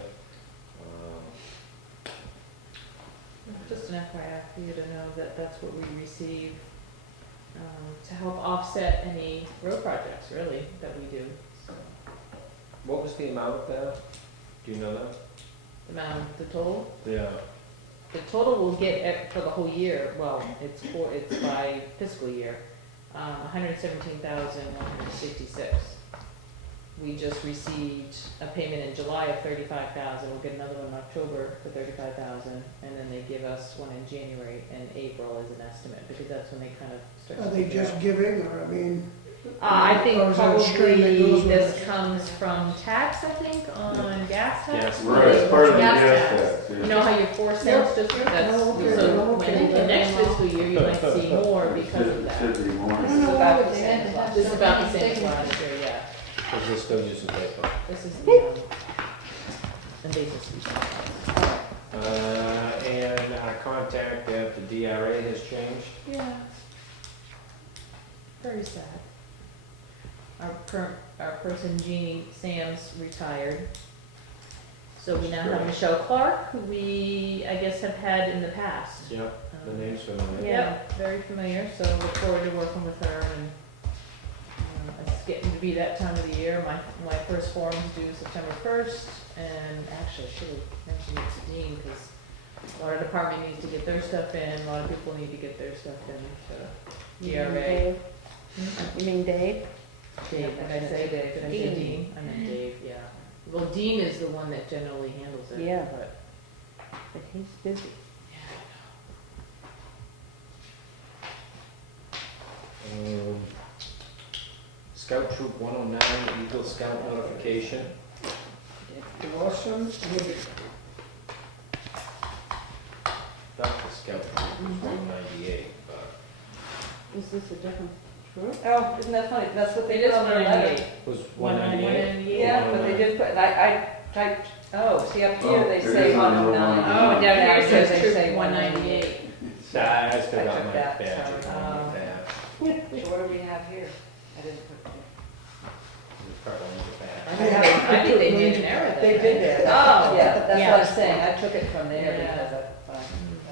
Just an FYI for you to know that that's what we receive to help offset any road projects, really, that we do. So, What was the amount of that? Do you know that? the total, Yeah. the total we'll get for the whole year, well, it's by fiscal year, 117,166. We just received a payment in July of 35,000, we'll get another one in October for 35,000, and then they give us one in January and April as an estimate, because that's when they kind of Are they just giving, or, I mean, I think Or is there a stream that probably goes with this it? comes from tax, I think, on gas tax. Yes. Right, it's part of the Gas gas tax. tax, yeah. You know how your 4 cents just, that's, Oh, okay, so okay. when the next fiscal year, you might see more because of that. Should be more. I This don't is know about why the they same had as to last have This is about the something same as taken. last year, yeah. Because we're still using paper. This is the, invasive species. And our contact at the DRA has changed. Yeah. Very sad. Our person Jeannie Sams retired. So we now have Michelle Clark, who we, I guess, have had in the past. Yep, the name's familiar. Yep, very familiar, so look forward to working with her and it's getting to be that time of the year. My first forum's due September 1st, and actually I should have mentioned it to Dean, because a lot of department needs to get their stuff in, a lot of people need to get their stuff in to You mean DRA. Dave? You mean Dave? Dave, did I say Dave? Did I say Dean. Dean? I meant Dave, yeah. Well, Dean is the one that generally handles it. Yeah. But, But he's busy. Scout Troop 109, Eagle Scout notification. Lawson, Woody. Not the Scout Troop was 198, but Is this a different troop? Oh, isn't that funny? That's what they It did is on their letter. 198. it was 198. Yeah, but they did put, and I typed, oh, see up here, Oh, they it say is on the 109. Oh, down Yeah, here it says they troop say 198. Nah, I still I got took my that, badge sorry. on my badge. So what do we have here? I didn't put. It's probably the badge. I think they made an error there. They did that. Oh, Yeah, that's Yeah. what I'm saying, I took it from there Yeah. because I,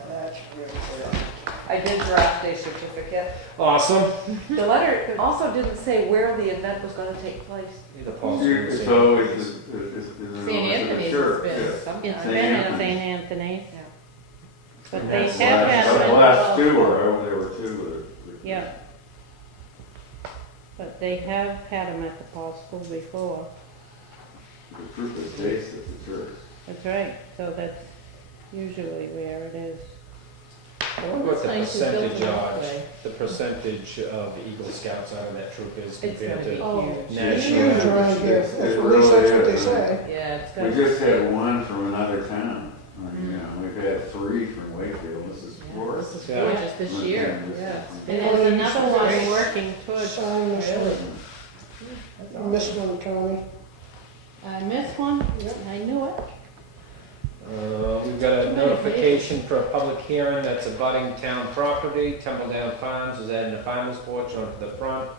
That's really good. I did draft a certificate. Awesome. The letter also didn't say where the event was gonna take place. Either Paul It's Stewart- always, it's St. Anthony's sure, has been- yeah. It's Sometime. been St. at Anthony's. St. Anthony's, Yeah. but they That's have the had last- them. The last two were, there were two. Yeah. But they have had them at the Paul School before. The troop is based at the church. That's right, so that's usually where it is. I wonder what the It's nice to build percentage it that of, way. the percentage of Eagle Scouts out of that troop is It's compared gonna be to Oh, huge. national Huge around average. here, It at least really that's what they is. say. Yeah, it's We got. just had one from another town. You know, we've had three from Wakefield, this is four. This is Yeah. gorgeous this year, yeah. And It there's is. another one Great. working towards, Sign this Really? one. I missed one, Connie. I missed one, Yep. I knew it. We've got a notification for a public hearing that's abutting town property. Tumbledown Farms is adding a farmer's porch onto the front.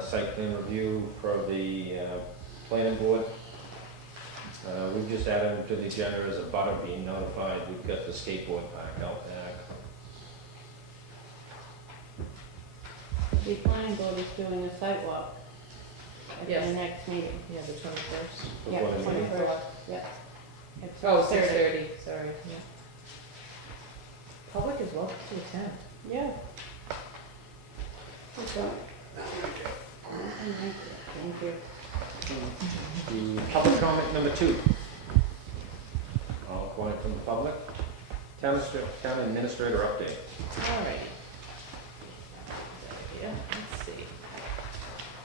Site plan review for the planning board. We've just added them to the agenda as a butter being notified. We've got the skateboard park out back. The planning board is doing a site walk at Yes. the next meeting. Yeah, the 21st. Yeah, Before the meeting. 21st, yeah. At Oh, 6:30. 6:30, sorry, yeah. Public is welcome to attend. Yeah. Okay. Thank you. The public comment number 2. All quiet from the public. Town administrator update. All right. Yeah, let's see.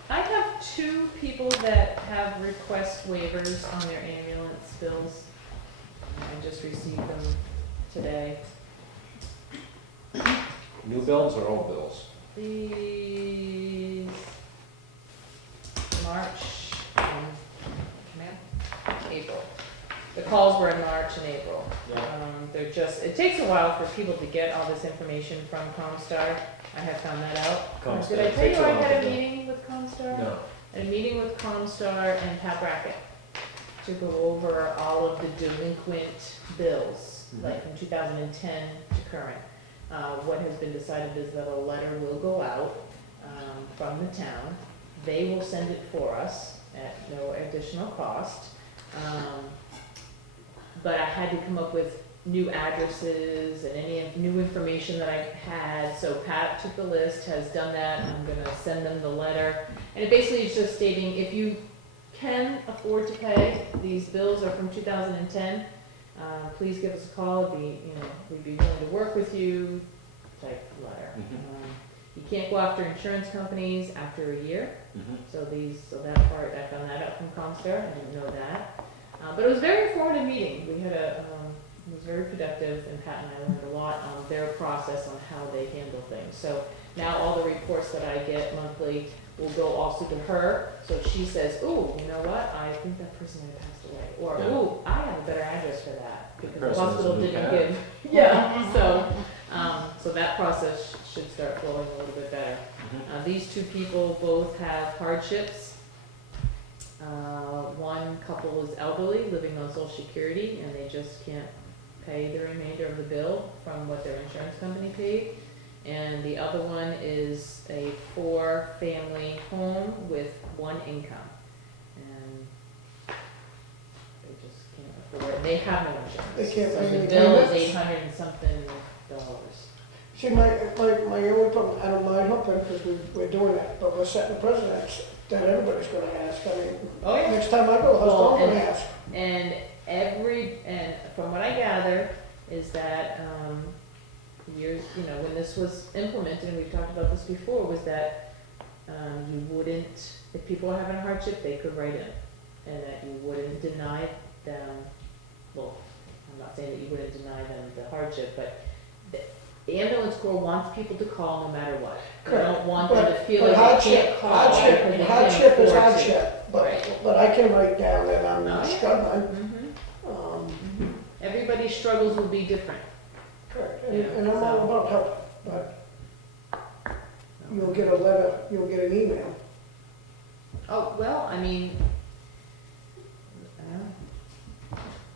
I have 2 people that have request waivers on their ambulance bills. I just received them today. New bills or old bills? These March and April. The calls were in March and April. They're just, it takes a while for people to get all this information from Comstar. I have found that out. Comstar Did I tell takes you a I while had to a do. meeting with Comstar? No. I had a meeting with Comstar and Pat Brackett to go over all of the delinquent bills, like from 2010 to current. What has been decided is that a letter will go out from the town. They will send it for us at no additional cost. But I had to come up with new addresses and any new information that I had. So Pat took the list, has done that. I'm gonna send them the letter. And it basically is just stating, if you can afford to pay, these bills are from 2010, please give us a call. We'd be willing to work with you, type letter. You can't go after insurance companies after a year. Mhm. So that part, I found that out from Comstar, I didn't know that. But it was a very informative meeting. We had it was very productive, and Pat and I learned a lot on their process on how they handle things. So now all the reports that I get monthly will go also to her, so she says, ooh, you know what, I think that person might have passed away, or, Yeah. ooh, I have a better address for that, because the person hospital doesn't didn't have. give. Yeah, so that process should start flowing a little bit better. These two people both have hardships. One couple is elderly, living on Social Security, and they just can't pay the remainder of the bill from what their insurance company paid. And the other one is a 4-family home with one income. And they just can't afford it. They have no insurance. They can't So pay the any bill is payments? $800 and something dollars. See, my only problem, I don't mind helping, because we're doing that, but we're setting a precedent that everybody's gonna ask. I mean, Oh, yeah. next time I go, how's Well, I'm gonna ask? And from what I gather, is that, years, when this was implemented, and we've talked about this before, was that, you wouldn't, if people are having a hardship, they could write in, and that you wouldn't deny them, well, I'm not saying that you wouldn't deny them the hardship, but the ambulance corps wants people to call no matter what. They don't want them to feel But like they can't call because they can't hardship is afford to. hardship, Right. but I can write down that I'm Oh, yeah. struggling. Mhm. Everybody's struggles will be different. Correct, Yeah, and I'm all so- about help, but you'll get a letter, you'll get an email. Oh, well, I mean,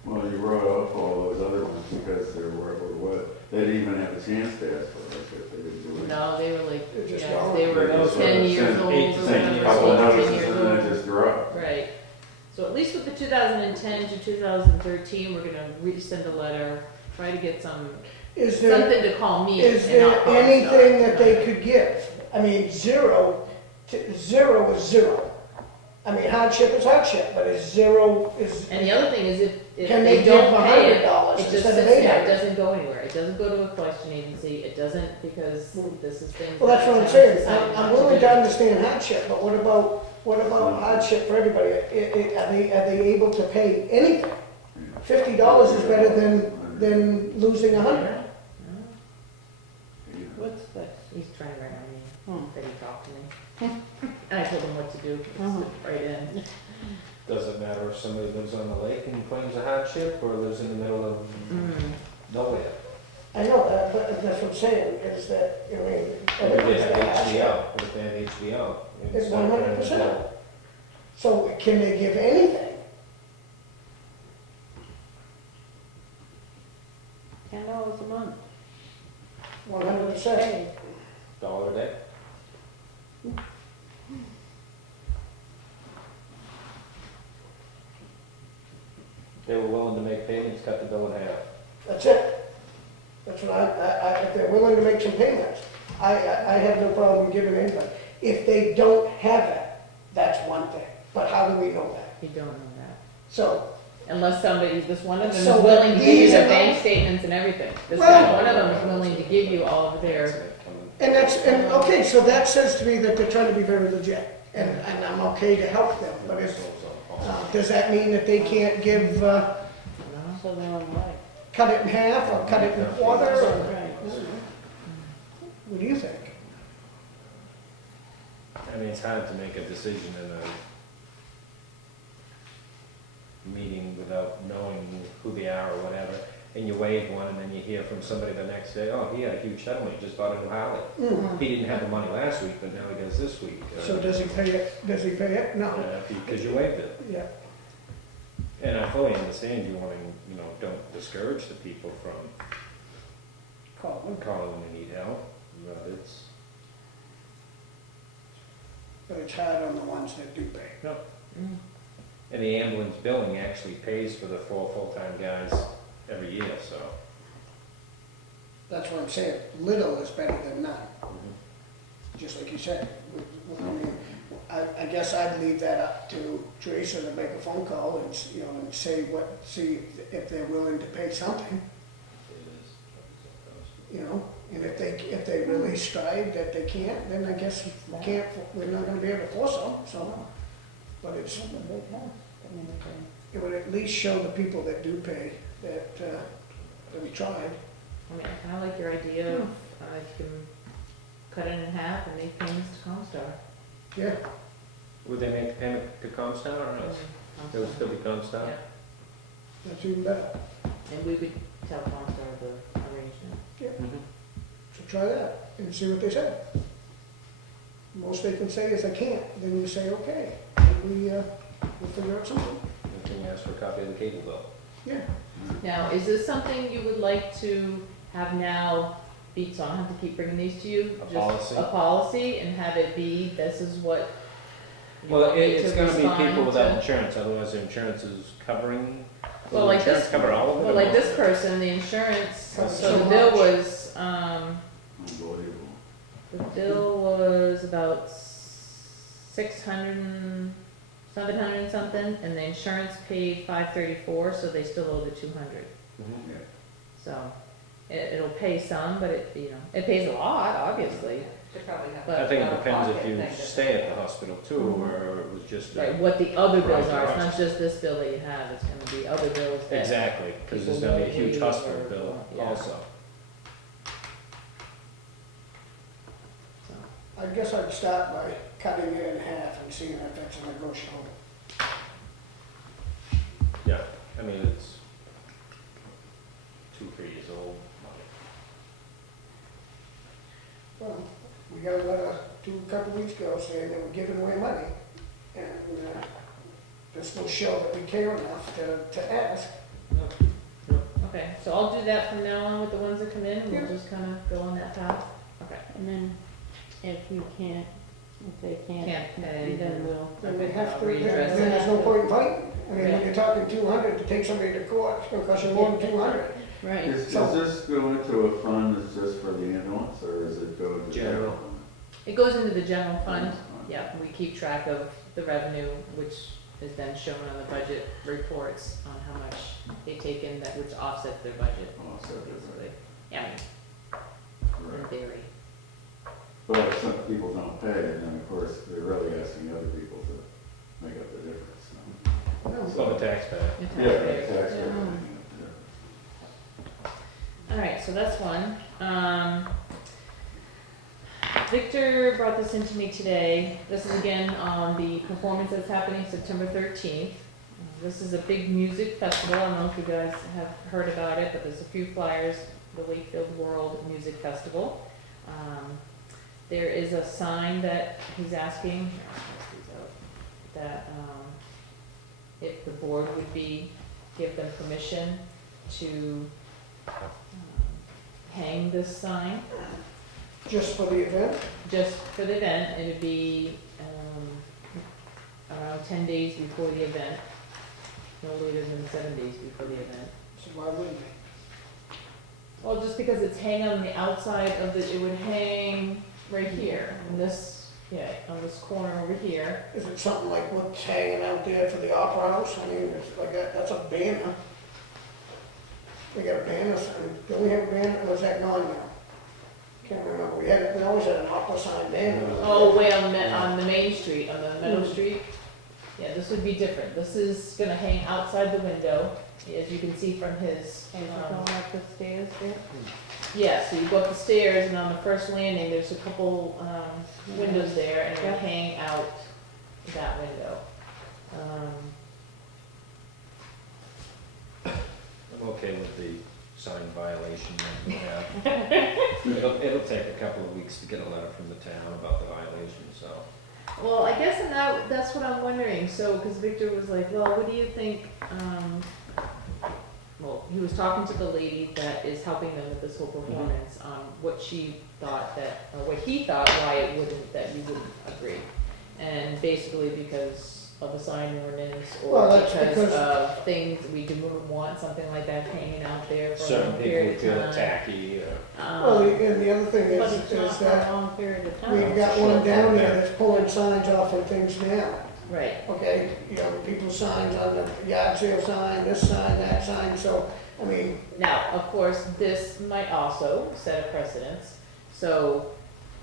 Well, you wrote up all those other ones because they they didn't even have a chance to ask for it if they didn't do it. no, they were like, They're just you know, gone. they were They just 10 sort of years sent old or eight to 10 whatever, years. Couple of 10 notices years and then it old. just dropped. Right. So at least with the 2010 to 2013, we're gonna resend a letter, try to get something Is there, to call me is and not there Comstar. anything that they could give? I mean, zero is zero. I mean, hardship is hardship, but is zero, is, And the other thing is if can they they don't give pay it, $100 it just instead sits of there, it 800? doesn't go anywhere. It doesn't go to a collection agency, it doesn't, because this has been. Well, that's what I'm saying, I'm willing to understand hardship, but what about hardship for everybody? Are they able to pay anything? $50 is better than losing 100. What's this? He's trying to write my name, Hmm. that he talked to me. And I told him what to do, Uh-huh. right in. Does it matter if somebody lives on the lake and claims a hardship, or lives in the middle of Mm. nowhere? I know that, but that's what I'm saying, is that, I mean, Or if they everybody's have got hardship. HDL, or if they have HDL. It's not gonna 100%. bill. So can they give anything? $10 a month. 100%. $1 a day. They were willing to make payments, cut the bill in half. That's it. That's what if they're willing to make some payments, I have no problem giving anybody. If they don't have it, that's one thing, but how do we know that? You don't know that. So, Unless somebody, this one of them is So willing to give you these the are- bank statements and everything. This Well- guy, one of them is willing to give you all of their, okay, so that says to me that they're trying to be very legit, and I'm okay to help them, but does that mean that they can't give, So they're on the way. cut it in half, or cut it in a quarter, or Right. what do you think? I mean, it's hard to make a decision in a meeting without knowing who they are or whatever, and you waive one, and then you hear from somebody the next day, oh, he had a huge settlement, he just bought a new Harley. He didn't have the money last week, but now he does this week. So does he pay it, No. Because you waived it. Yeah. And I fully understand you wanting, don't discourage the people from calling when they need help, but But it's hard on the ones that do pay. and the ambulance billing actually pays for the 4 full-time guys every year, so. That's what I'm saying, little is better than none, just like you said. I mean, I guess I'd leave that up to Teresa to make a phone call and, and see if they're willing to pay something, And if they really strive that they can't, then I guess we can't, we're not gonna be able to force them, so. But it's, it would at least show the people that do pay that we tried. I mean, I kinda like your idea of, you can cut it in half and make payments to Comstar. Yeah, Would they make the payment to Comstar or us? It would still be Comstar? Yeah, that's even better. and we would tell Comstar the arrangement. Mhm. So try that and see what they say. Most they can say is I can't, then you say, okay, we'll figure out something. You can ask for a copy of the cable bill. Yeah, Now, is this something you would like to have now be, so I don't have to keep bringing these to you? A just policy? A policy and have it be, this is what you Well, want me it's to gonna be respond people without to? insurance, otherwise the insurance is covering. Well, Will like insurance this, cover all of it? well, or like most this of it? person, the insurance, Cover so so the bill much. was, Unbelievable. the bill was about 600, 700 and something, and the insurance paid 534, so they still owe the 200. Mhm. So, it'll pay some, but it pays a lot, obviously. Should probably have. But- I think it out-of-pocket depends if you thing that- stay at the hospital too, or it was just Right, a. what the other bills Right, are, it's right. not just this bill that you have, it's gonna be other bills that. Exactly, because there's people gonna be a will huge leave hospital or- bill yeah. also. So, I guess I'd start by cutting it in half and seeing if that's a negotiable. Yeah, I mean, it's 2-3 years old. Well, we got a letter a couple weeks ago saying that we're giving away money, and this will show that we care enough to ask. okay, so I'll do that from now on with the ones that come in, and we'll Yeah. just kinda go on that path. Okay. And then if you can't, if they Can't can't, pay, then we'll, Then we Okay, have I'll to, readdress then there's no it. point in fighting. I mean, Yeah. when you're talking 200, to take somebody to court, it's gonna cost you more than 200. right. Is So- this go into a fund that's just for the ambulance, or is it go to? General. It goes into the general fund, yeah, we keep track of the revenue, which is then shown on the budget reports on how much they take in, that which offsets their budget, Oh, so it's- basically. Yeah, in right. theory. But if some people don't pay, then of course, they're really asking other people to make up the difference. No. So the taxpayer. The Yeah, taxpayers. taxpayer. All right, so that's one. Victor brought this into me today. This is again on the performance that's happening September 13th. This is a big music festival. I don't know if you guys have heard about it, but there's a few flyers, the Wakefield World Music Festival. There is a sign that he's asking, that if the board would give them permission to hang this sign, Just for the event? just for the event. It'd be around 10 days before the event, no later than 7 days before the event. So why wouldn't they? Well, just because it's hanging on the outside of it would hang right here, in this, on this corner over here. Is it something like what's hanging out there for the Opera House? I mean, it's like that's a banner. We got a banner sign. Don't we have a banner, or is that gone now? Can't remember. We always had an opera sign banner. Oh, wait, on the main street, on the Meadow Street? Yeah, this would be different. This is gonna hang outside the window, as you can see from his, As you're going up the stairs there. yeah, so you go up the stairs, and on the first landing, there's a couple, windows there, and it'll hang out that window. I'm okay with the sign violation that we have. It'll take a couple of weeks to get a letter from the town about the violation, so. Well, I guess that's what I'm wondering, so, because Victor was like, well, what do you think, well, he was talking to the lady that is helping them with this whole performance, what she thought that, or what he thought why it wouldn't, that you wouldn't agree. And basically because of the sign ordinance, or Well, that's because because- of things, we wouldn't want something like that hanging out there for a Certain long people period feel of time. tacky, or. Well, and the other thing But is it's not for a that long period of time. we've got one down there that's pulling signs off and things now. Right. Okay, you know, people's signs on the yard sale sign, this sign, that sign, so, I mean, Now, of course, this might also set a precedence, so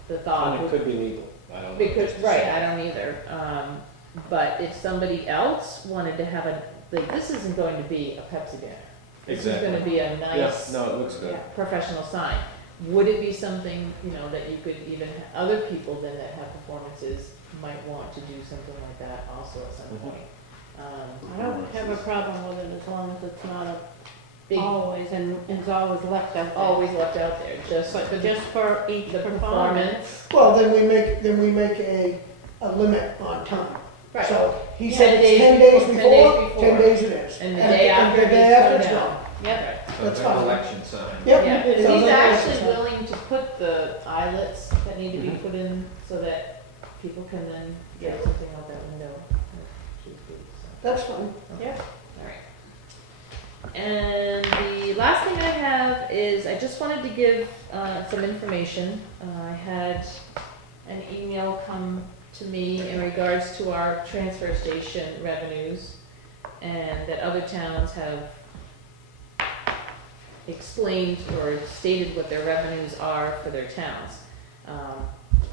the thought And it would, could be legal, I don't know. because, right, I don't either. But if somebody else wanted to have like, this isn't going to be a Pepsi banner. This is Exactly. gonna be a nice, Yeah, no, it looks good. professional sign. Would it be something, that you could even, other people then that have performances might want to do something like that also at some Mhm. point? I don't have a problem with it as long as it's not a Big, always, and it's always left out there. always left out there, just But for just for each the performance. performance. well, then we make a limit on time. Right. So he 10 said days 10 days before, 10 before, days 10 days it is. And the day after the day it's after come it's down. gone. Yep. So That's it's an fine. election sign. Yep. Yeah, So he's that's actually fine. willing to put the eyelets that need to be Mhm. put in so that people can then get something out that window. Which is good, so. That's fine. Yeah. Alright. And the last thing I have is, I just wanted to give, some information. I had an email come to me in regards to our transfer station revenues, and that other towns have explained or stated what their revenues are for their towns.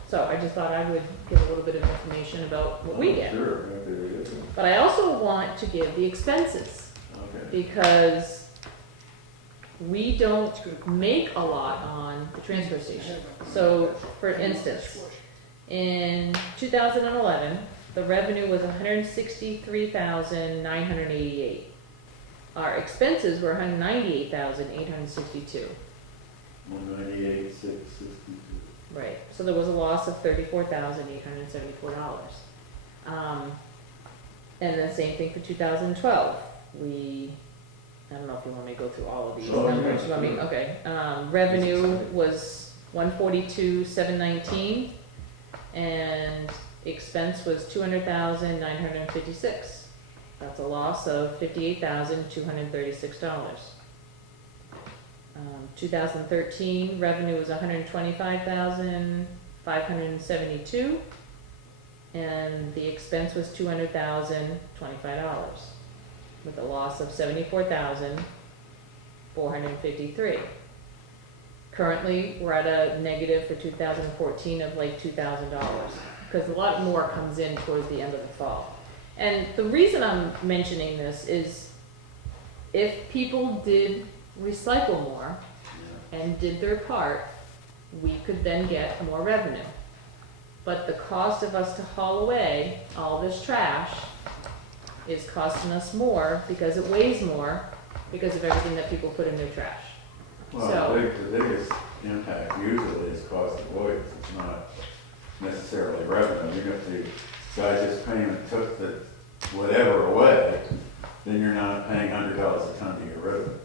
So I just thought I would give a little bit of information about what we get. Sure, happy to get them. But I also want to give the expenses, Okay. because we don't make a lot on the transfer station. So, for instance, in 2011, the revenue was 163,988. Our expenses were 198,862. 198, 662. Right, so there was a loss of $34,874. And then same thing for 2012. I don't know if you want me to go through all of these Sure, numbers. yeah, You want me- sure. Okay, revenue was 142,719, and expense was 200,956. That's a loss of $58,236. 2013, revenue was 125,572, and the expense was $200,025, with a loss of $74,453. Currently, we're at a negative for 2014 of like $2,000, because a lot more comes in towards the end of the fall. And the reason I'm mentioning this is, if people did recycle more and did their part, we could then get more revenue. But the cost of us to haul away all this trash is costing us more because it weighs more because of everything that people put in their trash. Well, So- the biggest impact usually is cost avoidance, it's not necessarily revenue. Even if the guy just came and took the whatever away, then you're not paying $100 a ton to get rid of it.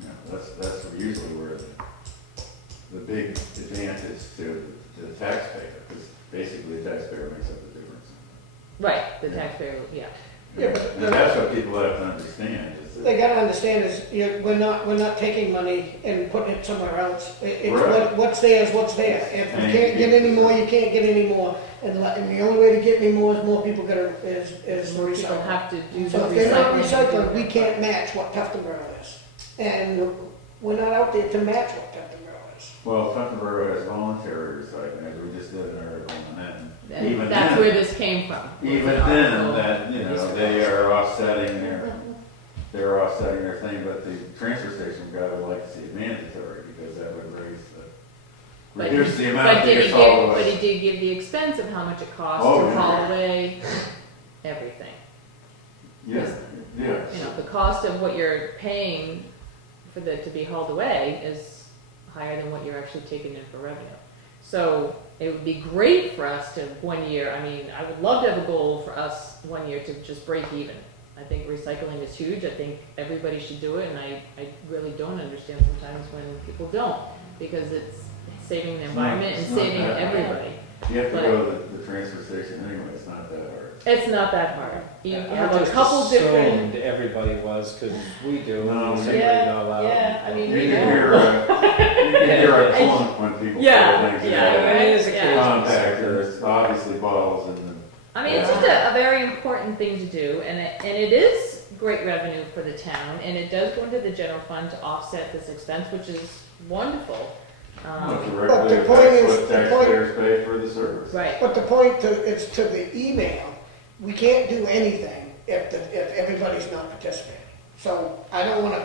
You know, that's usually where the big advantage to the taxpayer, because basically the taxpayer makes up the difference. Right, the Yeah. taxpayer, yeah. Yeah, but And that's what people have to understand, is They that, gotta understand is, we're not taking money and putting it somewhere else. It's Right. what's there is what's there. If you And can't get any more, you can't get any more. And the only way to get any more is more people is More people recycle. have to do the So if they're not recycling. recycling, we can't match what Tuftonboro is. And we're not out there to match what Tuftonboro is. well, Tuftonboro has voluntary recycling, as we just did an article on that. And even And that's then- where this came from. Even was an then, article. that, they are offsetting their thing, but the transfer station guy would like to see it mandatory, because that would reduce the amount But that did he gets hauled give, but away. he did give the expense of how much it costs Oh, to yeah. haul away everything. Yeah, yeah. The cost of what you're paying for to be hauled away is higher than what you're actually taking in for revenue. So it would be great for us to one year, I mean, I would love to have a goal for us one year to just break even. I think recycling is huge, I think everybody should do it, and I really don't understand sometimes when people don't, because it's saving the environment and it's not saving that hard. everybody. You have to But- go to the transfer station anyway, it's not that hard. It's not that hard. You I have a just couple different. assumed everybody was, because we do, No. we separate it all out. Yeah, I mean, You we can know. hear, you can hear a clunk when people Yeah, throw things yeah, away. right, It is yeah. occasional. Compactors, obviously bottles, and I mean, it's just a very important thing to do, and it is great revenue for the town, and it does go into the general fund to offset this expense, which is wonderful. Well, But the directly point affects is- what the point- taxpayers pay for the service. Right. But the point is to the email, we can't do anything if everybody's not participating. So I don't wanna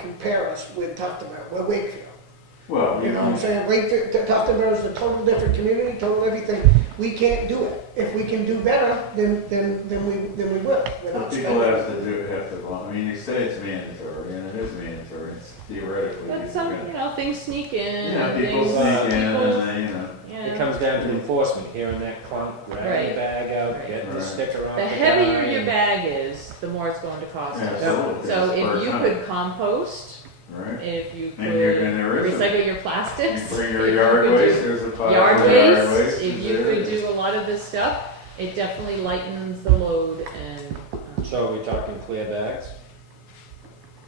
compare us with Tuftonboro, we're Wakefield. Well, You know what I'm saying? Wakefield, Tuftonboro is a total different community, total everything. We can't do it. If we can do better, then we will. We're But not people spending. have to, I mean, you say it's mandatory, and it is mandatory, it's theoretically. But you're some, gonna- you know, things sneak in. Yeah, and people things- sneak in people- and they, you know. yeah. It comes down to enforcement, hearing that clunk, grabbing Right. the bag out, Right. getting the Right. sticker off The the heavier guy, your and- bag is, the more it's going to cost us. Absolutely. So It's per if you ton. could compost, Right? if you could And there is recycle your You plastics. bring if your you yard could do waste, there's a pile Yard for waste, if you there. could do a lot of this stuff, it definitely lightens the load and So are we talking clear bags?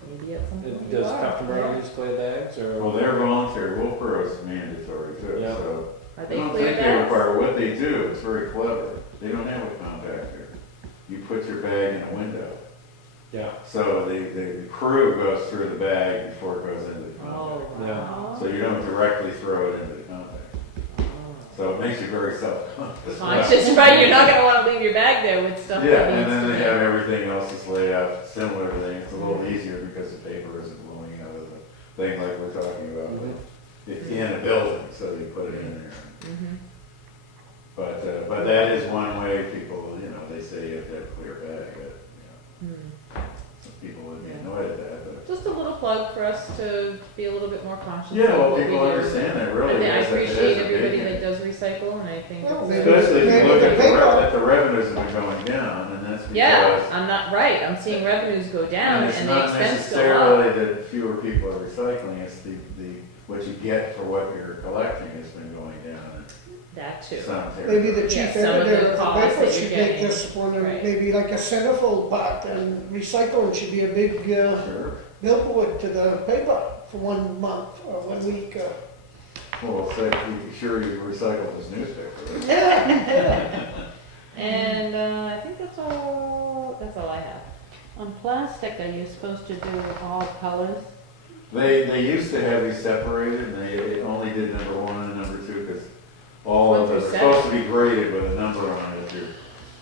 maybe at some point. Does you are. Tuftonboro use clear bags, or? Well, they're voluntary, Wolfboro's mandatory too, Yeah. so. Are I they don't clear think they bags? require, what they do is very clever, they don't have a compactor. You put your bag in a window, Yeah, so the crew goes through the bag before it goes into the Oh, compactor. wow. So you don't directly throw it into the compactor. So it makes you very self-conscious. Conscious, right, you're not gonna wanna leave your bag there with stuff Yeah, that and needs then to they be. have everything else that's laid out, similar thing, it's a little easier because the paper isn't blowing out of the thing like we're talking about. Mhm. It's in a building, so you put it in there. Mhm. But that is one way people, you know, they say you have to have a clear bag, but, you know, Hmm. some people would be annoyed at that, but. Just a little plug for us to be a little bit more conscious Yeah, of well, what we people do. understand that really. I mean, I is a- it appreciate is a big everybody thing. that does recycle, and I think Well, it's. maybe- Especially if you maybe look the at paper- that the revenues have been going down, and that's because. Yeah, I'm not right, I'm seeing revenues go down it's and the not expense go up. necessarily that fewer people are recycling, it's the, what you get for what you're collecting has been going down That too. in some Maybe the territories. chief Yeah, some of the editor of the costs paper that should you're make getting. this one, Right. maybe like a centerfold part, and recycling should be a big, Sure. billboard to the paper for 1 month or 1 week. Well, say, be sure you recycle this newspaper. Right? And, I think that's all I have. On plastic, are you supposed to do all colors? They used to have these separated, and they only did number 1 and number 2, because all of them are 1 through supposed to be graded with a number on it if you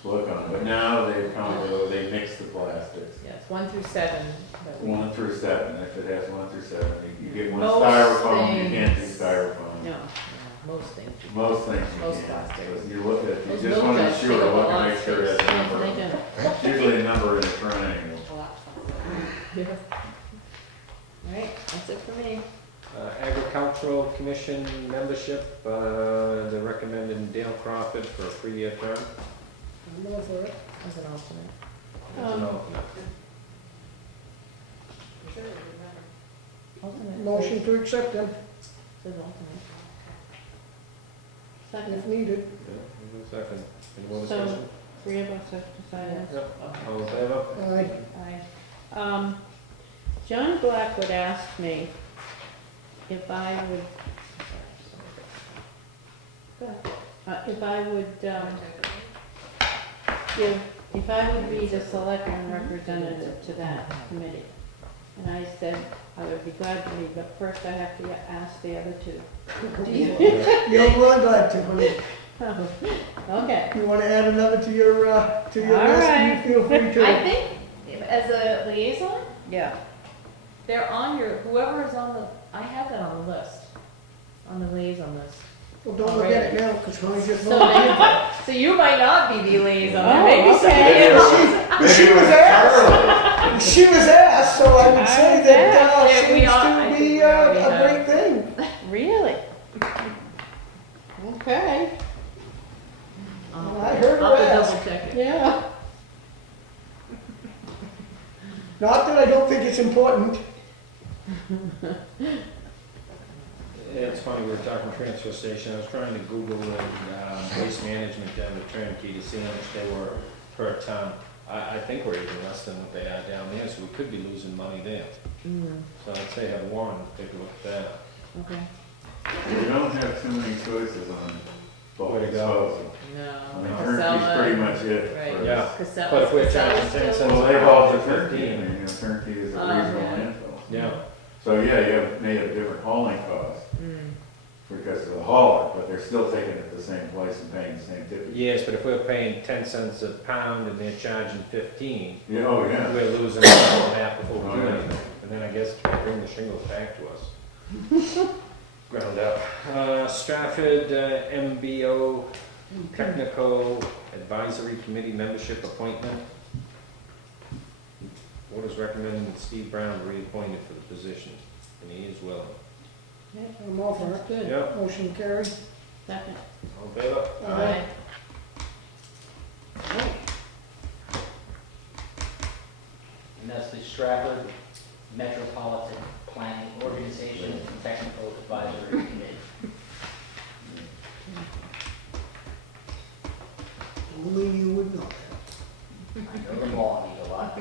look on it. But now they've come with, they mix the plastics. Yes, 1 through 7. that we- 1 through 7, if it has 1 through 7, you get one Most styrofoam, you can't do things. styrofoam. No. Most things. Most things you Most can't. plastics. So You look at, Most you just want to be milk sure, jugs take look up a lot and of make sure it has a Yes, number. they do. It's usually a number in a triangle. Yeah. Alright, that's it for me. Agricultural Commission membership, they're recommending Dale Crawford for a 3-year term. I'm all for it. As an alternate. As an Um, alternate. Alternate. Motion to accept them Says alternate. Second, if needed. Yeah, second. Any more So- discussion? 3 of us have decided. Yep. All in favor? Aye. Aye. John Blackwood asked me if I would, if I would, if I would be the selectman representative to that committee. And I said, I would be glad to be, but first I have to ask the other two. You're more than glad to, honey. Okay. You want to add another to your All list, you right. feel free to. I think, as a liaison, Yeah. they're on your, whoever is on the, I have that on the list, on the liaison list. Well, don't look at it now, because honey just So, voted. so you might not be the liaison, Oh, maybe okay. somebody else. She was asked, she was asked, so I would say that Yeah, we seems are- I to think be we already a have. great thing. Really? Okay, I heard her I'll have to ask. double check it. yeah. Not that I don't think it's important. It's funny, we were talking transfer station, I was trying to Google waste management down to Turnkey to see how much they were per ton. I think we're even less than what they are down there, so we could be losing money there. So I'd say have Warren take a look at that. Okay. You don't have too many choices on bulk Way to go. disposal. No, I mean, Casella. turnkey's pretty much it. Right. for- Yeah. Casella. But if we're Casella's charging 10 still- cents Well, an they hour call for it turnkey, 15. I mean, turnkey is a Oh, regional yeah. landfill. Yeah, So, yeah, may have different hauling costs Mm. because of the hauler, but they're still taking it to the same place and paying the same tipping. yes, but if we're paying 10 cents a pound and they're charging 15, Yeah, oh, yeah. we're losing half before we Oh, do yeah. anything. And then I guess bring the shingles back to us. Ground up. Stratford MBO Technical Advisory Committee membership appointment. Board is recommending Steve Brown be reappointed for the position, and he is willing. I'm all for it. Good. Yep, Motion carried. Second. all in favor? Aye. And that's the Stratford Metropolitan Planning Organization and Technical Advisory Committee. Only you would know I know them all, I need a lot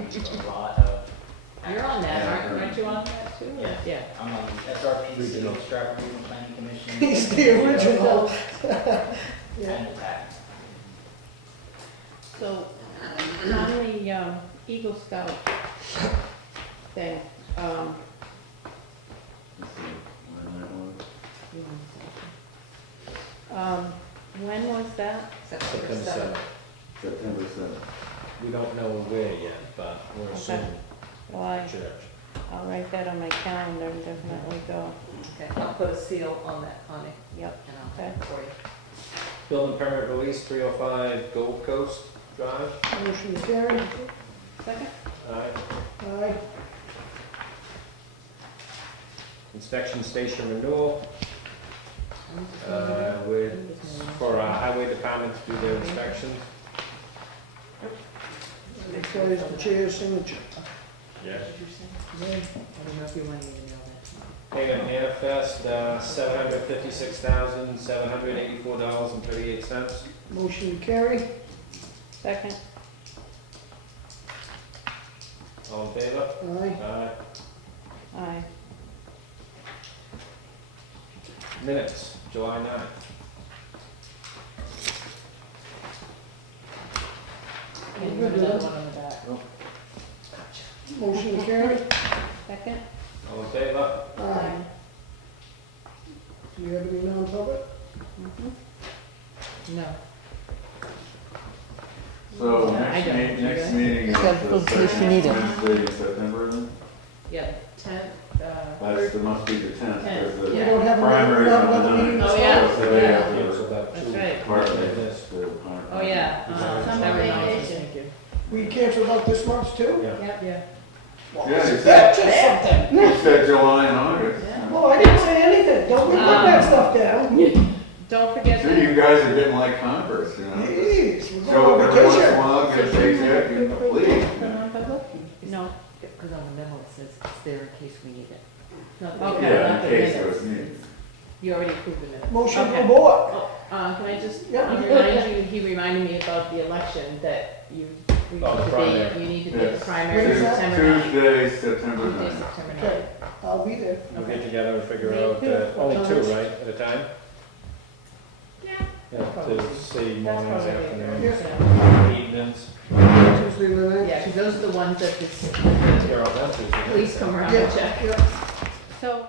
of, You're on that, aren't you on that too? Yeah. Yeah. I'm on the SRPC, Regional. Stratford Regional Planning Commission. that. He's the original. And the TAC. So, on the Eagle Scout thing, Let's see, when that was. when was that? September September 7th. 7th. September 7th. We don't know where yet, but we're Okay. assuming Well, church. I'll write that on my calendar and definitely go. Okay, I'll put a seal on that, Connie, Yep. and I'll have it for you. Building permit release, 305 Gold Coast Drive. Motion carried. Second? Aye. Aye. Inspection station renewal, for our highway department to do their inspections. Requires the chair's signature. Yeah. Did you say? I don't know if you want me to mail that tomorrow. Payment manifest, $756,784.38. Motion carried. Second? All in favor? Aye. Aye. Aye. Minutes, July 9th. And there's another one on the back. Motion carried. Second? All in favor? Aye. Do you have any non-public? Mm-hmm. No. So Yeah, I next don't. meeting, next meeting is Got the in case you second need it. Wednesday in September then? Yeah, 10th, That's, it must be the 10th, because We Yeah. the don't have primaries another on the meeting. 9th. Oh, yeah. So they have Yeah, to so about That's two. right. partly This. oh, yeah. Summer everyone else, vacation. thank you. We canceled out this month too? Yeah. Yep, yeah. Well, Yeah, you that's just something. You said July and August. Well, I didn't say anything. Don't we put that stuff down? Don't forget See, you guys are getting like Converse, you know? Jeez, we're Show going up on every once in a vacation. while, get a paycheck, and leave. Non-public? No. Because on the memo it says it's there in case we need it. Okay, Yeah, not in the case minutes. it was needed. You already approved the minutes. Motion Okay. for board. Can I just Yeah. remind you, he reminded me about the election, that you need Oh, the to primary. be, you need to be at the Yes. primary When is that? September 9th. Tuesday, September Tuesday, 9th. September 9th. Okay, I'll be there. We'll Okay. get together and figure Me out, too. only What two, times? right, at a time? Yeah. Yeah, to see That's mornings, probably, afternoons, yeah. evenings. Tuesday the ninth. Yeah, because those are the ones that the You're all done Tuesday. police come around Yeah, and check. yeah. So,